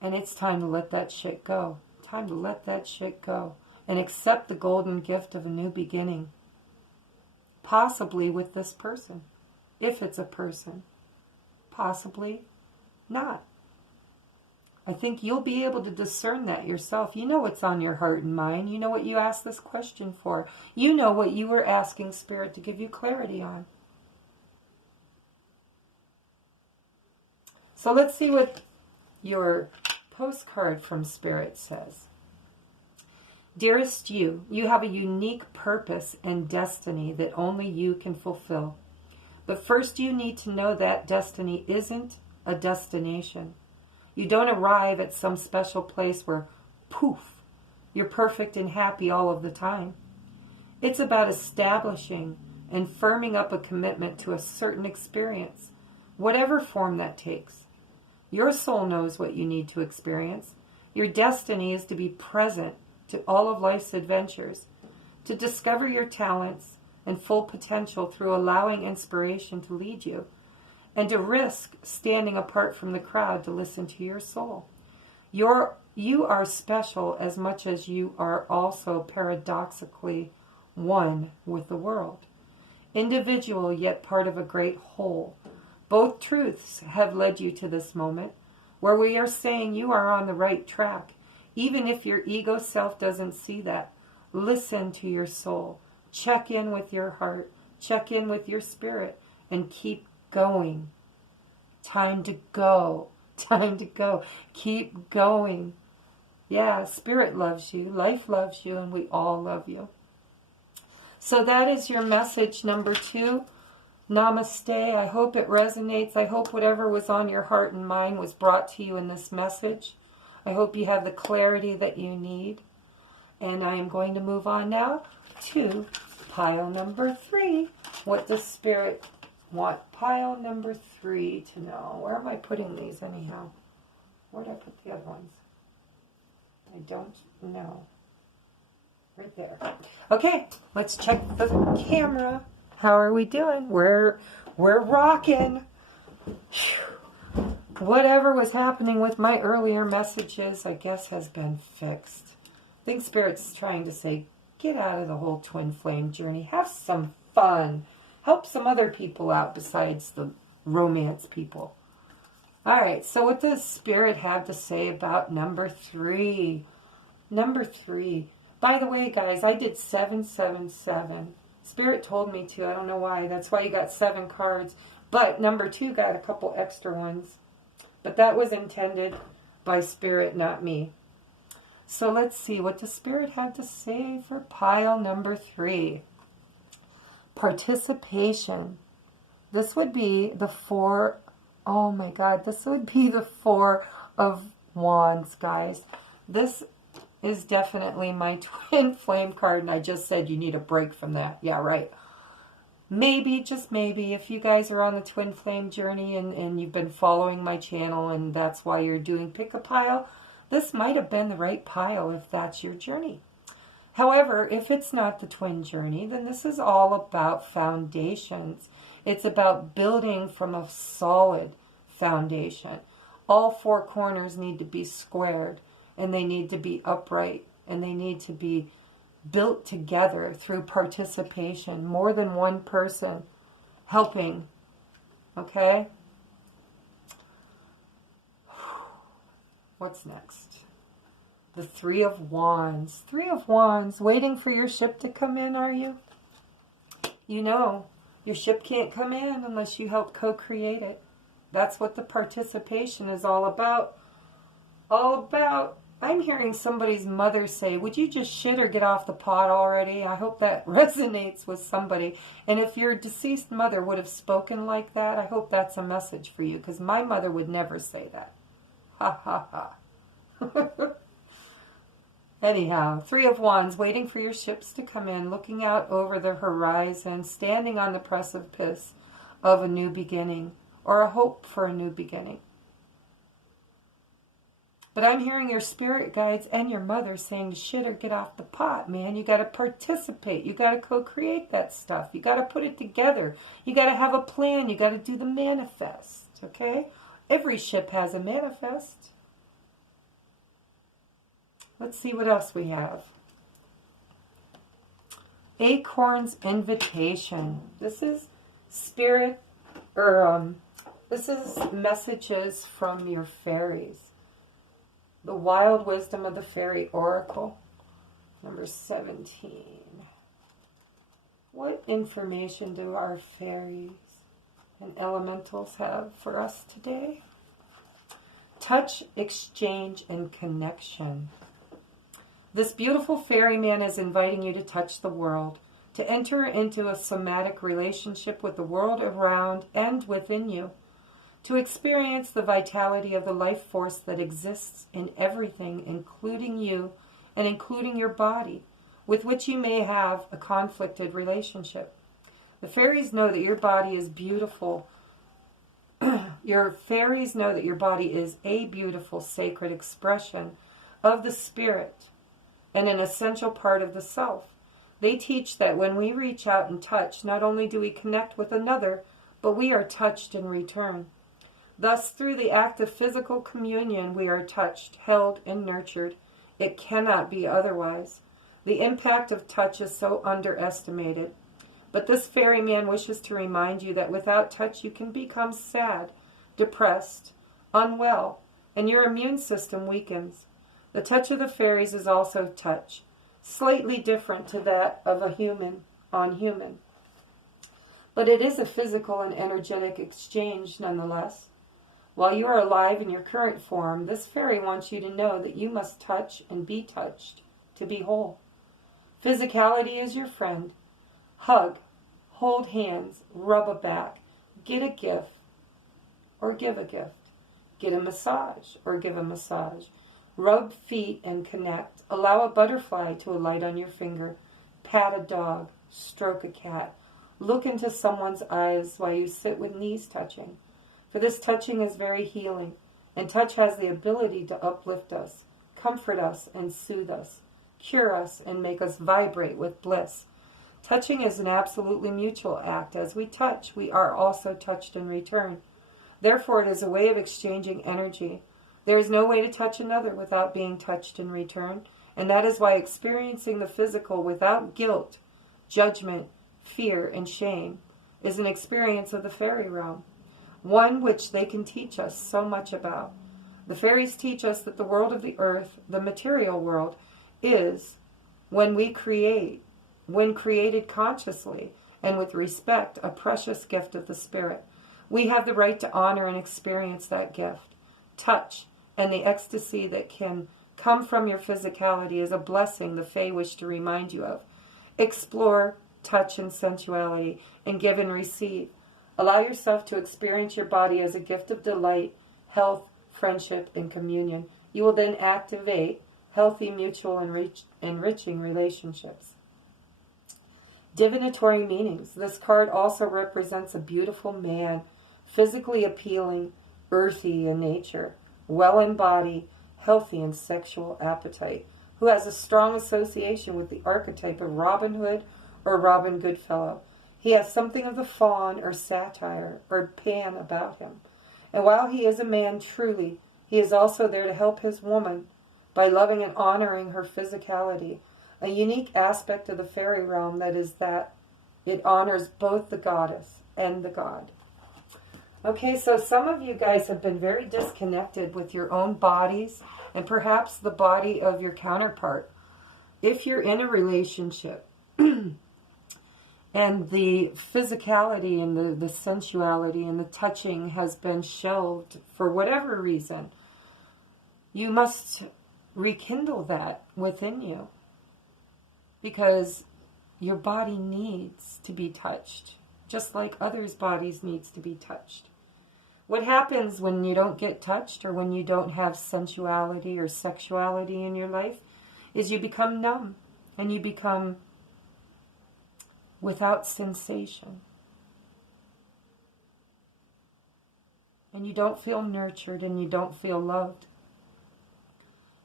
And it's time to let that shit go. Time to let that shit go. And accept the golden gift of a new beginning. Possibly with this person. If it's a person. Possibly not. I think you'll be able to discern that yourself. You know what's on your heart and mind. You know what you asked this question for. You know what you were asking Spirit to give you clarity on. So let's see what your postcard from Spirit says. Dearest you have a unique purpose and destiny that only you can fulfill. But first you need to know that destiny isn't a destination. You don't arrive at some special place where, poof, you're perfect and happy all of the time. It's about establishing and firming up a commitment to a certain experience, whatever form that takes. Your soul knows what you need to experience. Your destiny is to be present to all of life's adventures, to discover your talents and full potential through allowing inspiration to lead you, and to risk standing apart from the crowd to listen to your soul. You are special as much as you are also paradoxically one with the world. Individual yet part of a great whole. Both truths have led you to this moment where we are saying you are on the right track. Even if your ego self doesn't see that, listen to your soul. Check in with your heart. Check in with your spirit. And keep going. Time to go. Time to go. Keep going. Yeah, Spirit loves you. Life loves you. And we all love you. So that is your message number 2. Namaste. I hope it resonates. I hope whatever was on your heart and mind was brought to you in this message. I hope you have the clarity that you need. And I am going to move on now to pile number 3. What does Spirit want pile number 3 to know? Where am I putting these anyhow? Where did I put the other ones? I don't know. Right there. Okay, let's check the camera. How are we doing? We're rocking. Whatever was happening with my earlier messages, I guess, has been fixed. I think Spirit's trying to say, get out of the whole twin flame journey. Have some fun. Help some other people out besides the romance people. All right, so what does Spirit have to say about number 3? Number 3. By the way, guys, I did 777. Spirit told me to. I don't know why. That's why you got 7 cards. But number 2 got a couple extra ones. But that was intended by Spirit, not me. So let's see. What does Spirit have to say for pile number 3? Participation. This would be the 4. Oh my God. This would be the 4 of Wands, guys. This is definitely my twin flame card, and I just said you need a break from that. Yeah, right. Maybe, just maybe, if you guys are on the twin flame journey and you've been following my channel and that's why you're doing Pick a Pile, this might have been the right pile if that's your journey. However, if it's not the twin journey, then this is all about foundations. It's about building from a solid foundation. All 4 corners need to be squared. And they need to be upright, and they need to be built together through participation. More than one person helping. Okay? What's next? The 3 of Wands. 3 of Wands. Waiting for your ship to come in, are you? You know, your ship can't come in unless you help co-create it. That's what the participation is all about. All about. I'm hearing somebody's mother say, would you just shit or get off the pot already? I hope that resonates with somebody. And if your deceased mother would have spoken like that, I hope that's a message for you, because my mother would never say that. Ha ha ha. Anyhow, 3 of Wands, waiting for your ships to come in, looking out over the horizon, standing on the precipice of a new beginning, or a hope for a new beginning. But I'm hearing your spirit guides and your mother saying, shit or get off the pot, man. You got to participate. You got to co-create that stuff. You got to put it together. You got to have a plan. You got to do the manifest, okay? Every ship has a manifest. Let's see what else we have. Acorn's invitation. This is spirit, this is messages from your fairies. The Wild Wisdom of the Fairy Oracle, number 17. What information do our fairies and elementals have for us today? Touch, exchange, and connection. This beautiful fairyman is inviting you to touch the world, to enter into a somatic relationship with the world around and within you, to experience the vitality of the life force that exists in everything, including you and including your body, with which you may have a conflicted relationship. The fairies know that your body is beautiful. Your fairies know that your body is a beautiful, sacred expression of the spirit and an essential part of the self. They teach that when we reach out and touch, not only do we connect with another, but we are touched in return. Thus, through the act of physical communion, we are touched, held, and nurtured. It cannot be otherwise. The impact of touch is so underestimated. But this fairyman wishes to remind you that without touch you can become sad, depressed, unwell, and your immune system weakens. The touch of the fairies is also touch, slightly different to that of a human on human. But it is a physical and energetic exchange nonetheless. While you are alive in your current form, this fairy wants you to know that you must touch and be touched to be whole. Physicality is your friend. Hug, hold hands, rub a back, get a gift or give a gift, get a massage or give a massage, rub feet and connect, allow a butterfly to alight on your finger, pat a dog, stroke a cat, look into someone's eyes while you sit with knees touching. For this touching is very healing, and touch has the ability to uplift us, comfort us, and soothe us, cure us, and make us vibrate with bliss. Touching is an absolutely mutual act. As we touch, we are also touched in return. Therefore, it is a way of exchanging energy. There is no way to touch another without being touched in return, and that is why experiencing the physical without guilt, judgment, fear, and shame is an experience of the fairy realm, one which they can teach us so much about. The fairies teach us that the world of the earth, the material world, is, when created consciously and with respect, a precious gift of the spirit. We have the right to honor and experience that gift. Touch and the ecstasy that can come from your physicality is a blessing the Fae wish to remind you of. Explore touch and sensuality and give and receive. Allow yourself to experience your body as a gift of delight, health, friendship, and communion. You will then activate healthy, mutual, and enriching relationships. Divinatory meanings. This card also represents a beautiful man, physically appealing, earthy in nature, well in body, healthy in sexual appetite, who has a strong association with the archetype of Robin Hood or Robin Goodfellow. He has something of the faun or satire or Pan about him. And while he is a man truly, he is also there to help his woman by loving and honoring her physicality. A unique aspect of the fairy realm that is that it honors both the goddess and the god. Okay, so some of you guys have been very disconnected with your own bodies and perhaps the body of your counterpart. If you're in a relationship and the physicality and the sensuality and the touching has been shelved for whatever reason, you must rekindle that within you, because your body needs to be touched, just like others' bodies needs to be touched. What happens when you don't get touched or when you don't have sensuality or sexuality in your life is you become numb and you become without sensation. And you don't feel nurtured and you don't feel loved.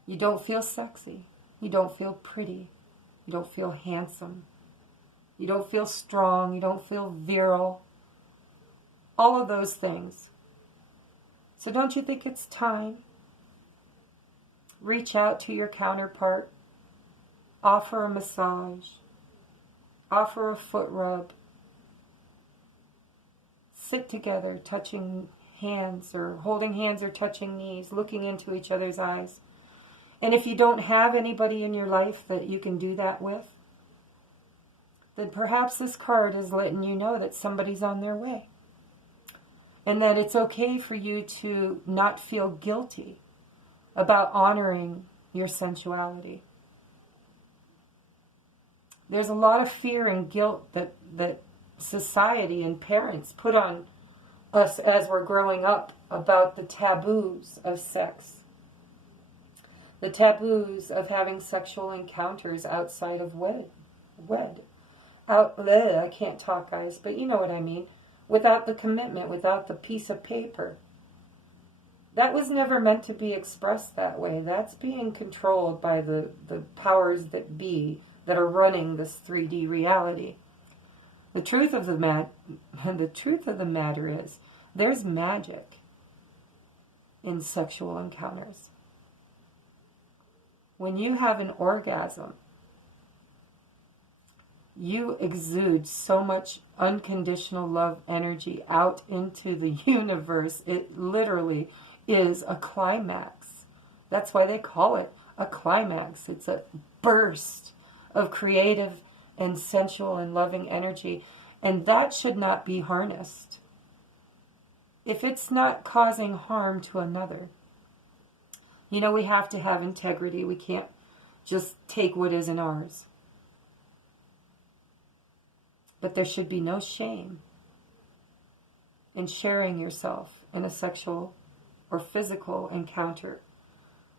You don't feel sexy. You don't feel pretty. You don't feel handsome. You don't feel strong. You don't feel virile. All of those things. So don't you think it's time? Reach out to your counterpart. Offer a massage. Offer a foot rub. Sit together, touching hands or holding hands or touching knees, looking into each other's eyes. And if you don't have anybody in your life that you can do that with, then perhaps this card is letting you know that somebody's on their way. And that it's okay for you to not feel guilty about honoring your sensuality. There's a lot of fear and guilt that society and parents put on us as we're growing up about the taboos of sex. The taboos of having sexual encounters outside of I can't talk, guys, but you know what I mean. Without the commitment, without the piece of paper. That was never meant to be expressed that way. That's being controlled by the powers that be that are running this 3D reality. The truth of the matter is, there's magic in sexual encounters. When you have an orgasm, you exude so much unconditional love energy out into the universe. It literally is a climax. That's why they call it a climax. It's a burst of creative and sensual and loving energy. And that should not be harnessed if it's not causing harm to another. You know, we have to have integrity. We can't just take what isn't ours. But there should be no shame in sharing yourself in a sexual or physical encounter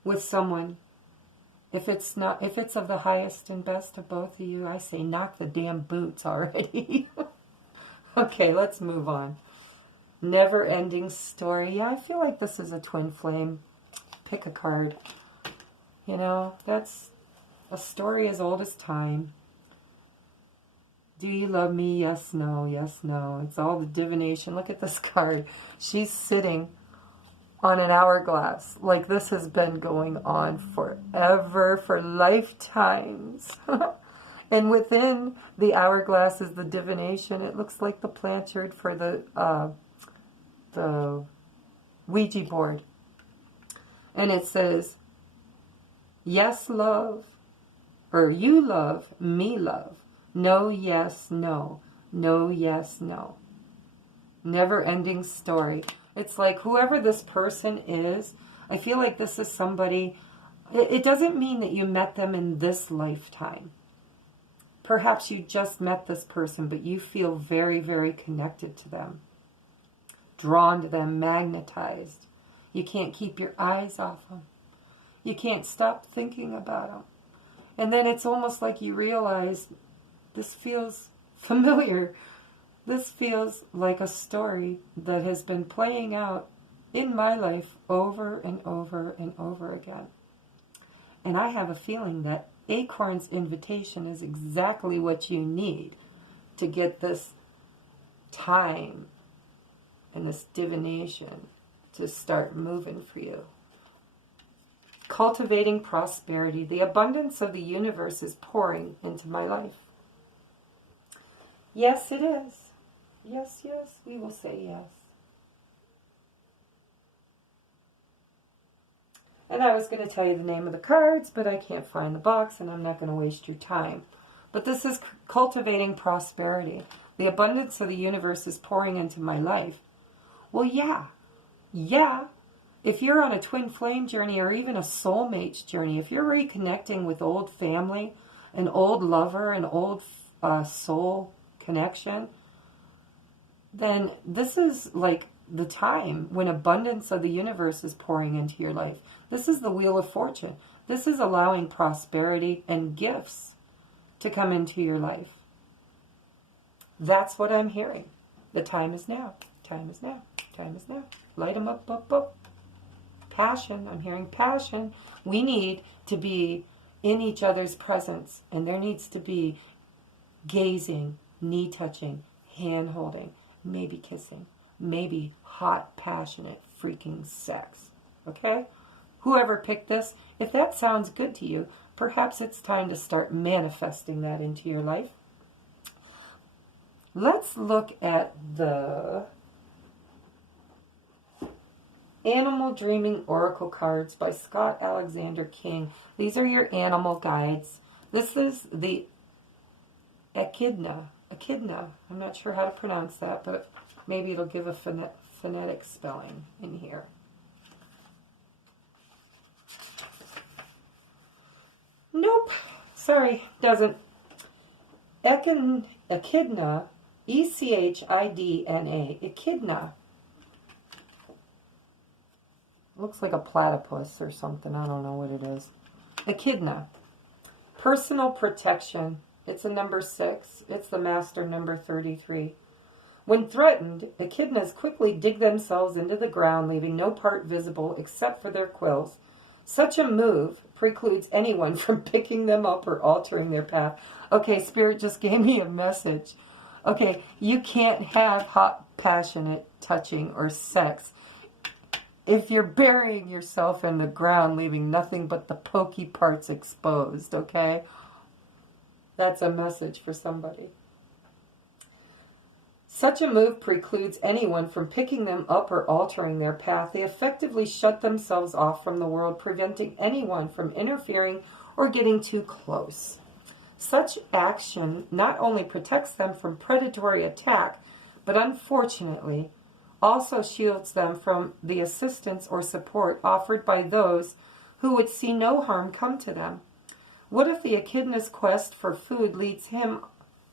with someone. If it's of the highest and best of both of you, I say knock the damn boots already. Okay, let's move on. Never-ending story. Yeah, I feel like this is a twin flame. Pick a card. You know, that's a story as old as time. Do you love me? Yes, no, yes, no. It's all the divination. Look at this card. She's sitting on an hourglass. Like this has been going on forever, for lifetimes. And within the hourglass is the divination. It looks like the planchard for the Ouija board. And it says, yes, love, or you love, me love. No, yes, no. No, yes, no. Never-ending story. It's like whoever this person is, I feel like this is somebody, it doesn't mean that you met them in this lifetime. Perhaps you just met this person, but you feel very, very connected to them. Drawn to them, magnetized. You can't keep your eyes off them. You can't stop thinking about them. And then it's almost like you realize, this feels familiar. This feels like a story that has been playing out in my life over and over and over again. And I have a feeling that Acorn's invitation is exactly what you need to get this time and this divination to start moving for you. Cultivating prosperity. The abundance of the universe is pouring into my life. Yes, it is. Yes, yes, we will say yes. And I was going to tell you the name of the cards, but I can't find the box, and I'm not going to waste your time. But this is cultivating prosperity. The abundance of the universe is pouring into my life. Well, yeah. If you're on a twin flame journey or even a soulmate journey, if you're reconnecting with old family, an old lover, an old soul connection, then this is like the time when abundance of the universe is pouring into your life. This is the Wheel of Fortune. This is allowing prosperity and gifts to come into your life. That's what I'm hearing. The time is now. Time is now. Time is now. Light them up, up, up. Passion. I'm hearing passion. We need to be in each other's presence, and there needs to be gazing, knee touching, hand holding, maybe kissing, maybe hot, passionate, freaking sex. Okay? Whoever picked this, if that sounds good to you, perhaps it's time to start manifesting that into your life. Let's look at the Animal Dreaming Oracle cards by Scott Alexander King. These are your animal guides. This is the Echidna. I'm not sure how to pronounce that, but maybe it'll give a phonetic spelling in here. Nope. Sorry, doesn't. Echidna, Echidna. Echidna. Looks like a platypus or something. I don't know what it is. Echidna. Personal protection. It's a number 6. It's the master number 33. When threatened, echidnas quickly dig themselves into the ground, leaving no part visible except for their quills. Such a move precludes anyone from picking them up or altering their path. Okay, Spirit just gave me a message. Okay, you can't have hot, passionate touching or sex if you're burying yourself in the ground, leaving nothing but the pokey parts exposed, okay? That's a message for somebody. Such a move precludes anyone from picking them up or altering their path. They effectively shut themselves off from the world, preventing anyone from interfering or getting too close. Such action not only protects them from predatory attack, but unfortunately also shields them from the assistance or support offered by those who would see no harm come to them. What if the echidna's quest for food leads him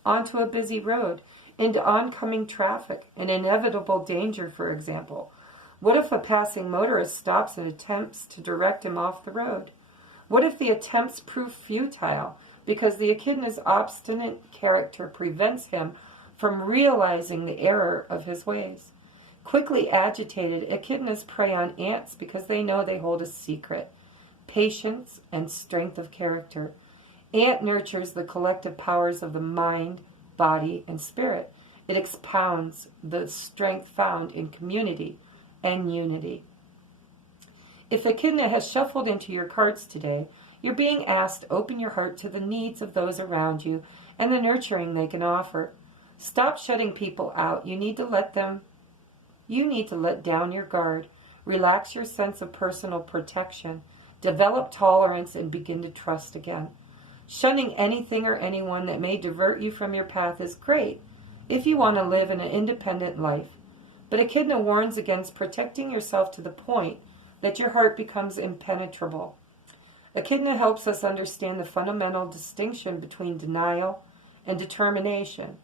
onto a busy road, into oncoming traffic, an inevitable danger, for example? What if a passing motorist stops and attempts to direct him off the road? What if the attempts prove futile because the echidna's obstinate character prevents him from realizing the error of his ways? Quickly agitated, echidnas prey on ants because they know they hold a secret: patience and strength of character. Ant nurtures the collective powers of the mind, body, and spirit. It expounds the strength found in community and unity. If echidna has shuffled into your cards today, you're being asked to open your heart to the needs of those around you and the nurturing they can offer. Stop shutting people out. You need to let down your guard. Relax your sense of personal protection. Develop tolerance and begin to trust again. Shunning anything or anyone that may divert you from your path is great if you want to live an independent life. But echidna warns against protecting yourself to the point that your heart becomes impenetrable. Echidna helps us understand the fundamental distinction between denial and determination,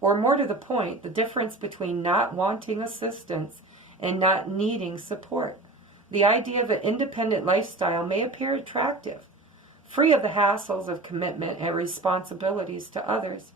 or more to the point, the difference between not wanting assistance and not needing support. The idea of an independent lifestyle may appear attractive, free of the hassles of commitment and responsibilities to others.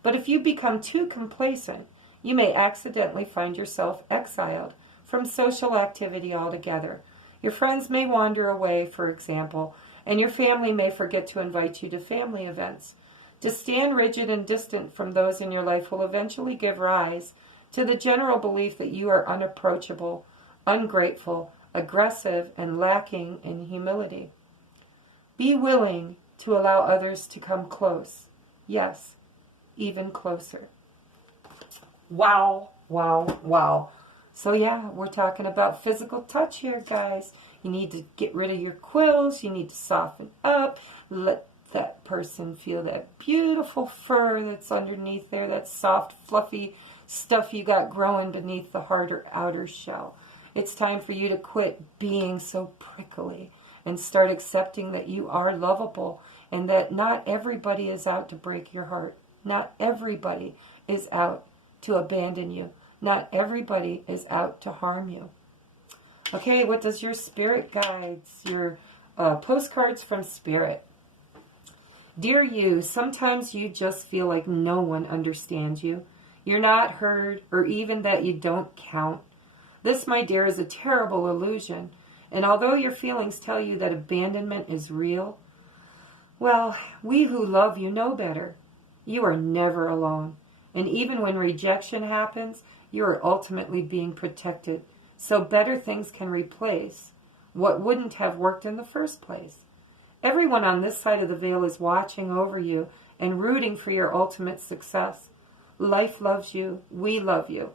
But if you become too complacent, you may accidentally find yourself exiled from social activity altogether. Your friends may wander away, for example, and your family may forget to invite you to family events. To stand rigid and distant from those in your life will eventually give rise to the general belief that you are unapproachable, ungrateful, aggressive, and lacking in humility. Be willing to allow others to come close. Yes, even closer. Wow, wow, wow. So yeah, we're talking about physical touch here, guys. You need to get rid of your quills. You need to soften up. Let that person feel that beautiful fur that's underneath there, that soft, fluffy stuff you got growing beneath the harder outer shell. It's time for you to quit being so prickly and start accepting that you are lovable and that not everybody is out to break your heart. Not everybody is out to abandon you. Not everybody is out to harm you. Okay, what does your spirit guides, your postcards from spirit? Dear you, sometimes you just feel like no one understands you. You're not heard, or even that you don't count. This, my dear, is a terrible illusion. And although your feelings tell you that abandonment is real, well, we who love you know better. You are never alone. And even when rejection happens, you are ultimately being protected, so better things can replace what wouldn't have worked in the first place. Everyone on this side of the veil is watching over you and rooting for your ultimate success. Life loves you. We love you.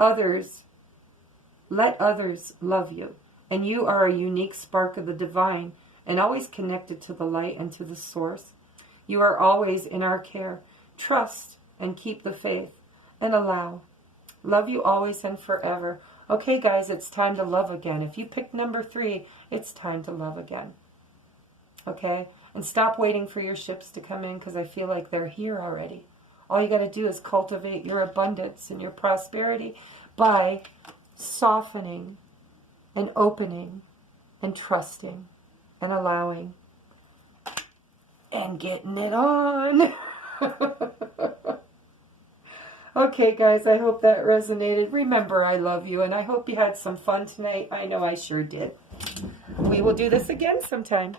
Let others love you. And you are a unique spark of the divine and always connected to the light and to the source. You are always in our care. Trust and keep the faith and allow. Love you always and forever. Okay, guys, it's time to love again. If you pick number 3, it's time to love again. Okay? And stop waiting for your ships to come in because I feel like they're here already. All you got to do is cultivate your abundance and your prosperity by softening and opening and trusting and allowing and getting it on. Okay, guys, I hope that resonated. Remember, I love you, and I hope you had some fun tonight. I know I sure did. We will do this again sometime.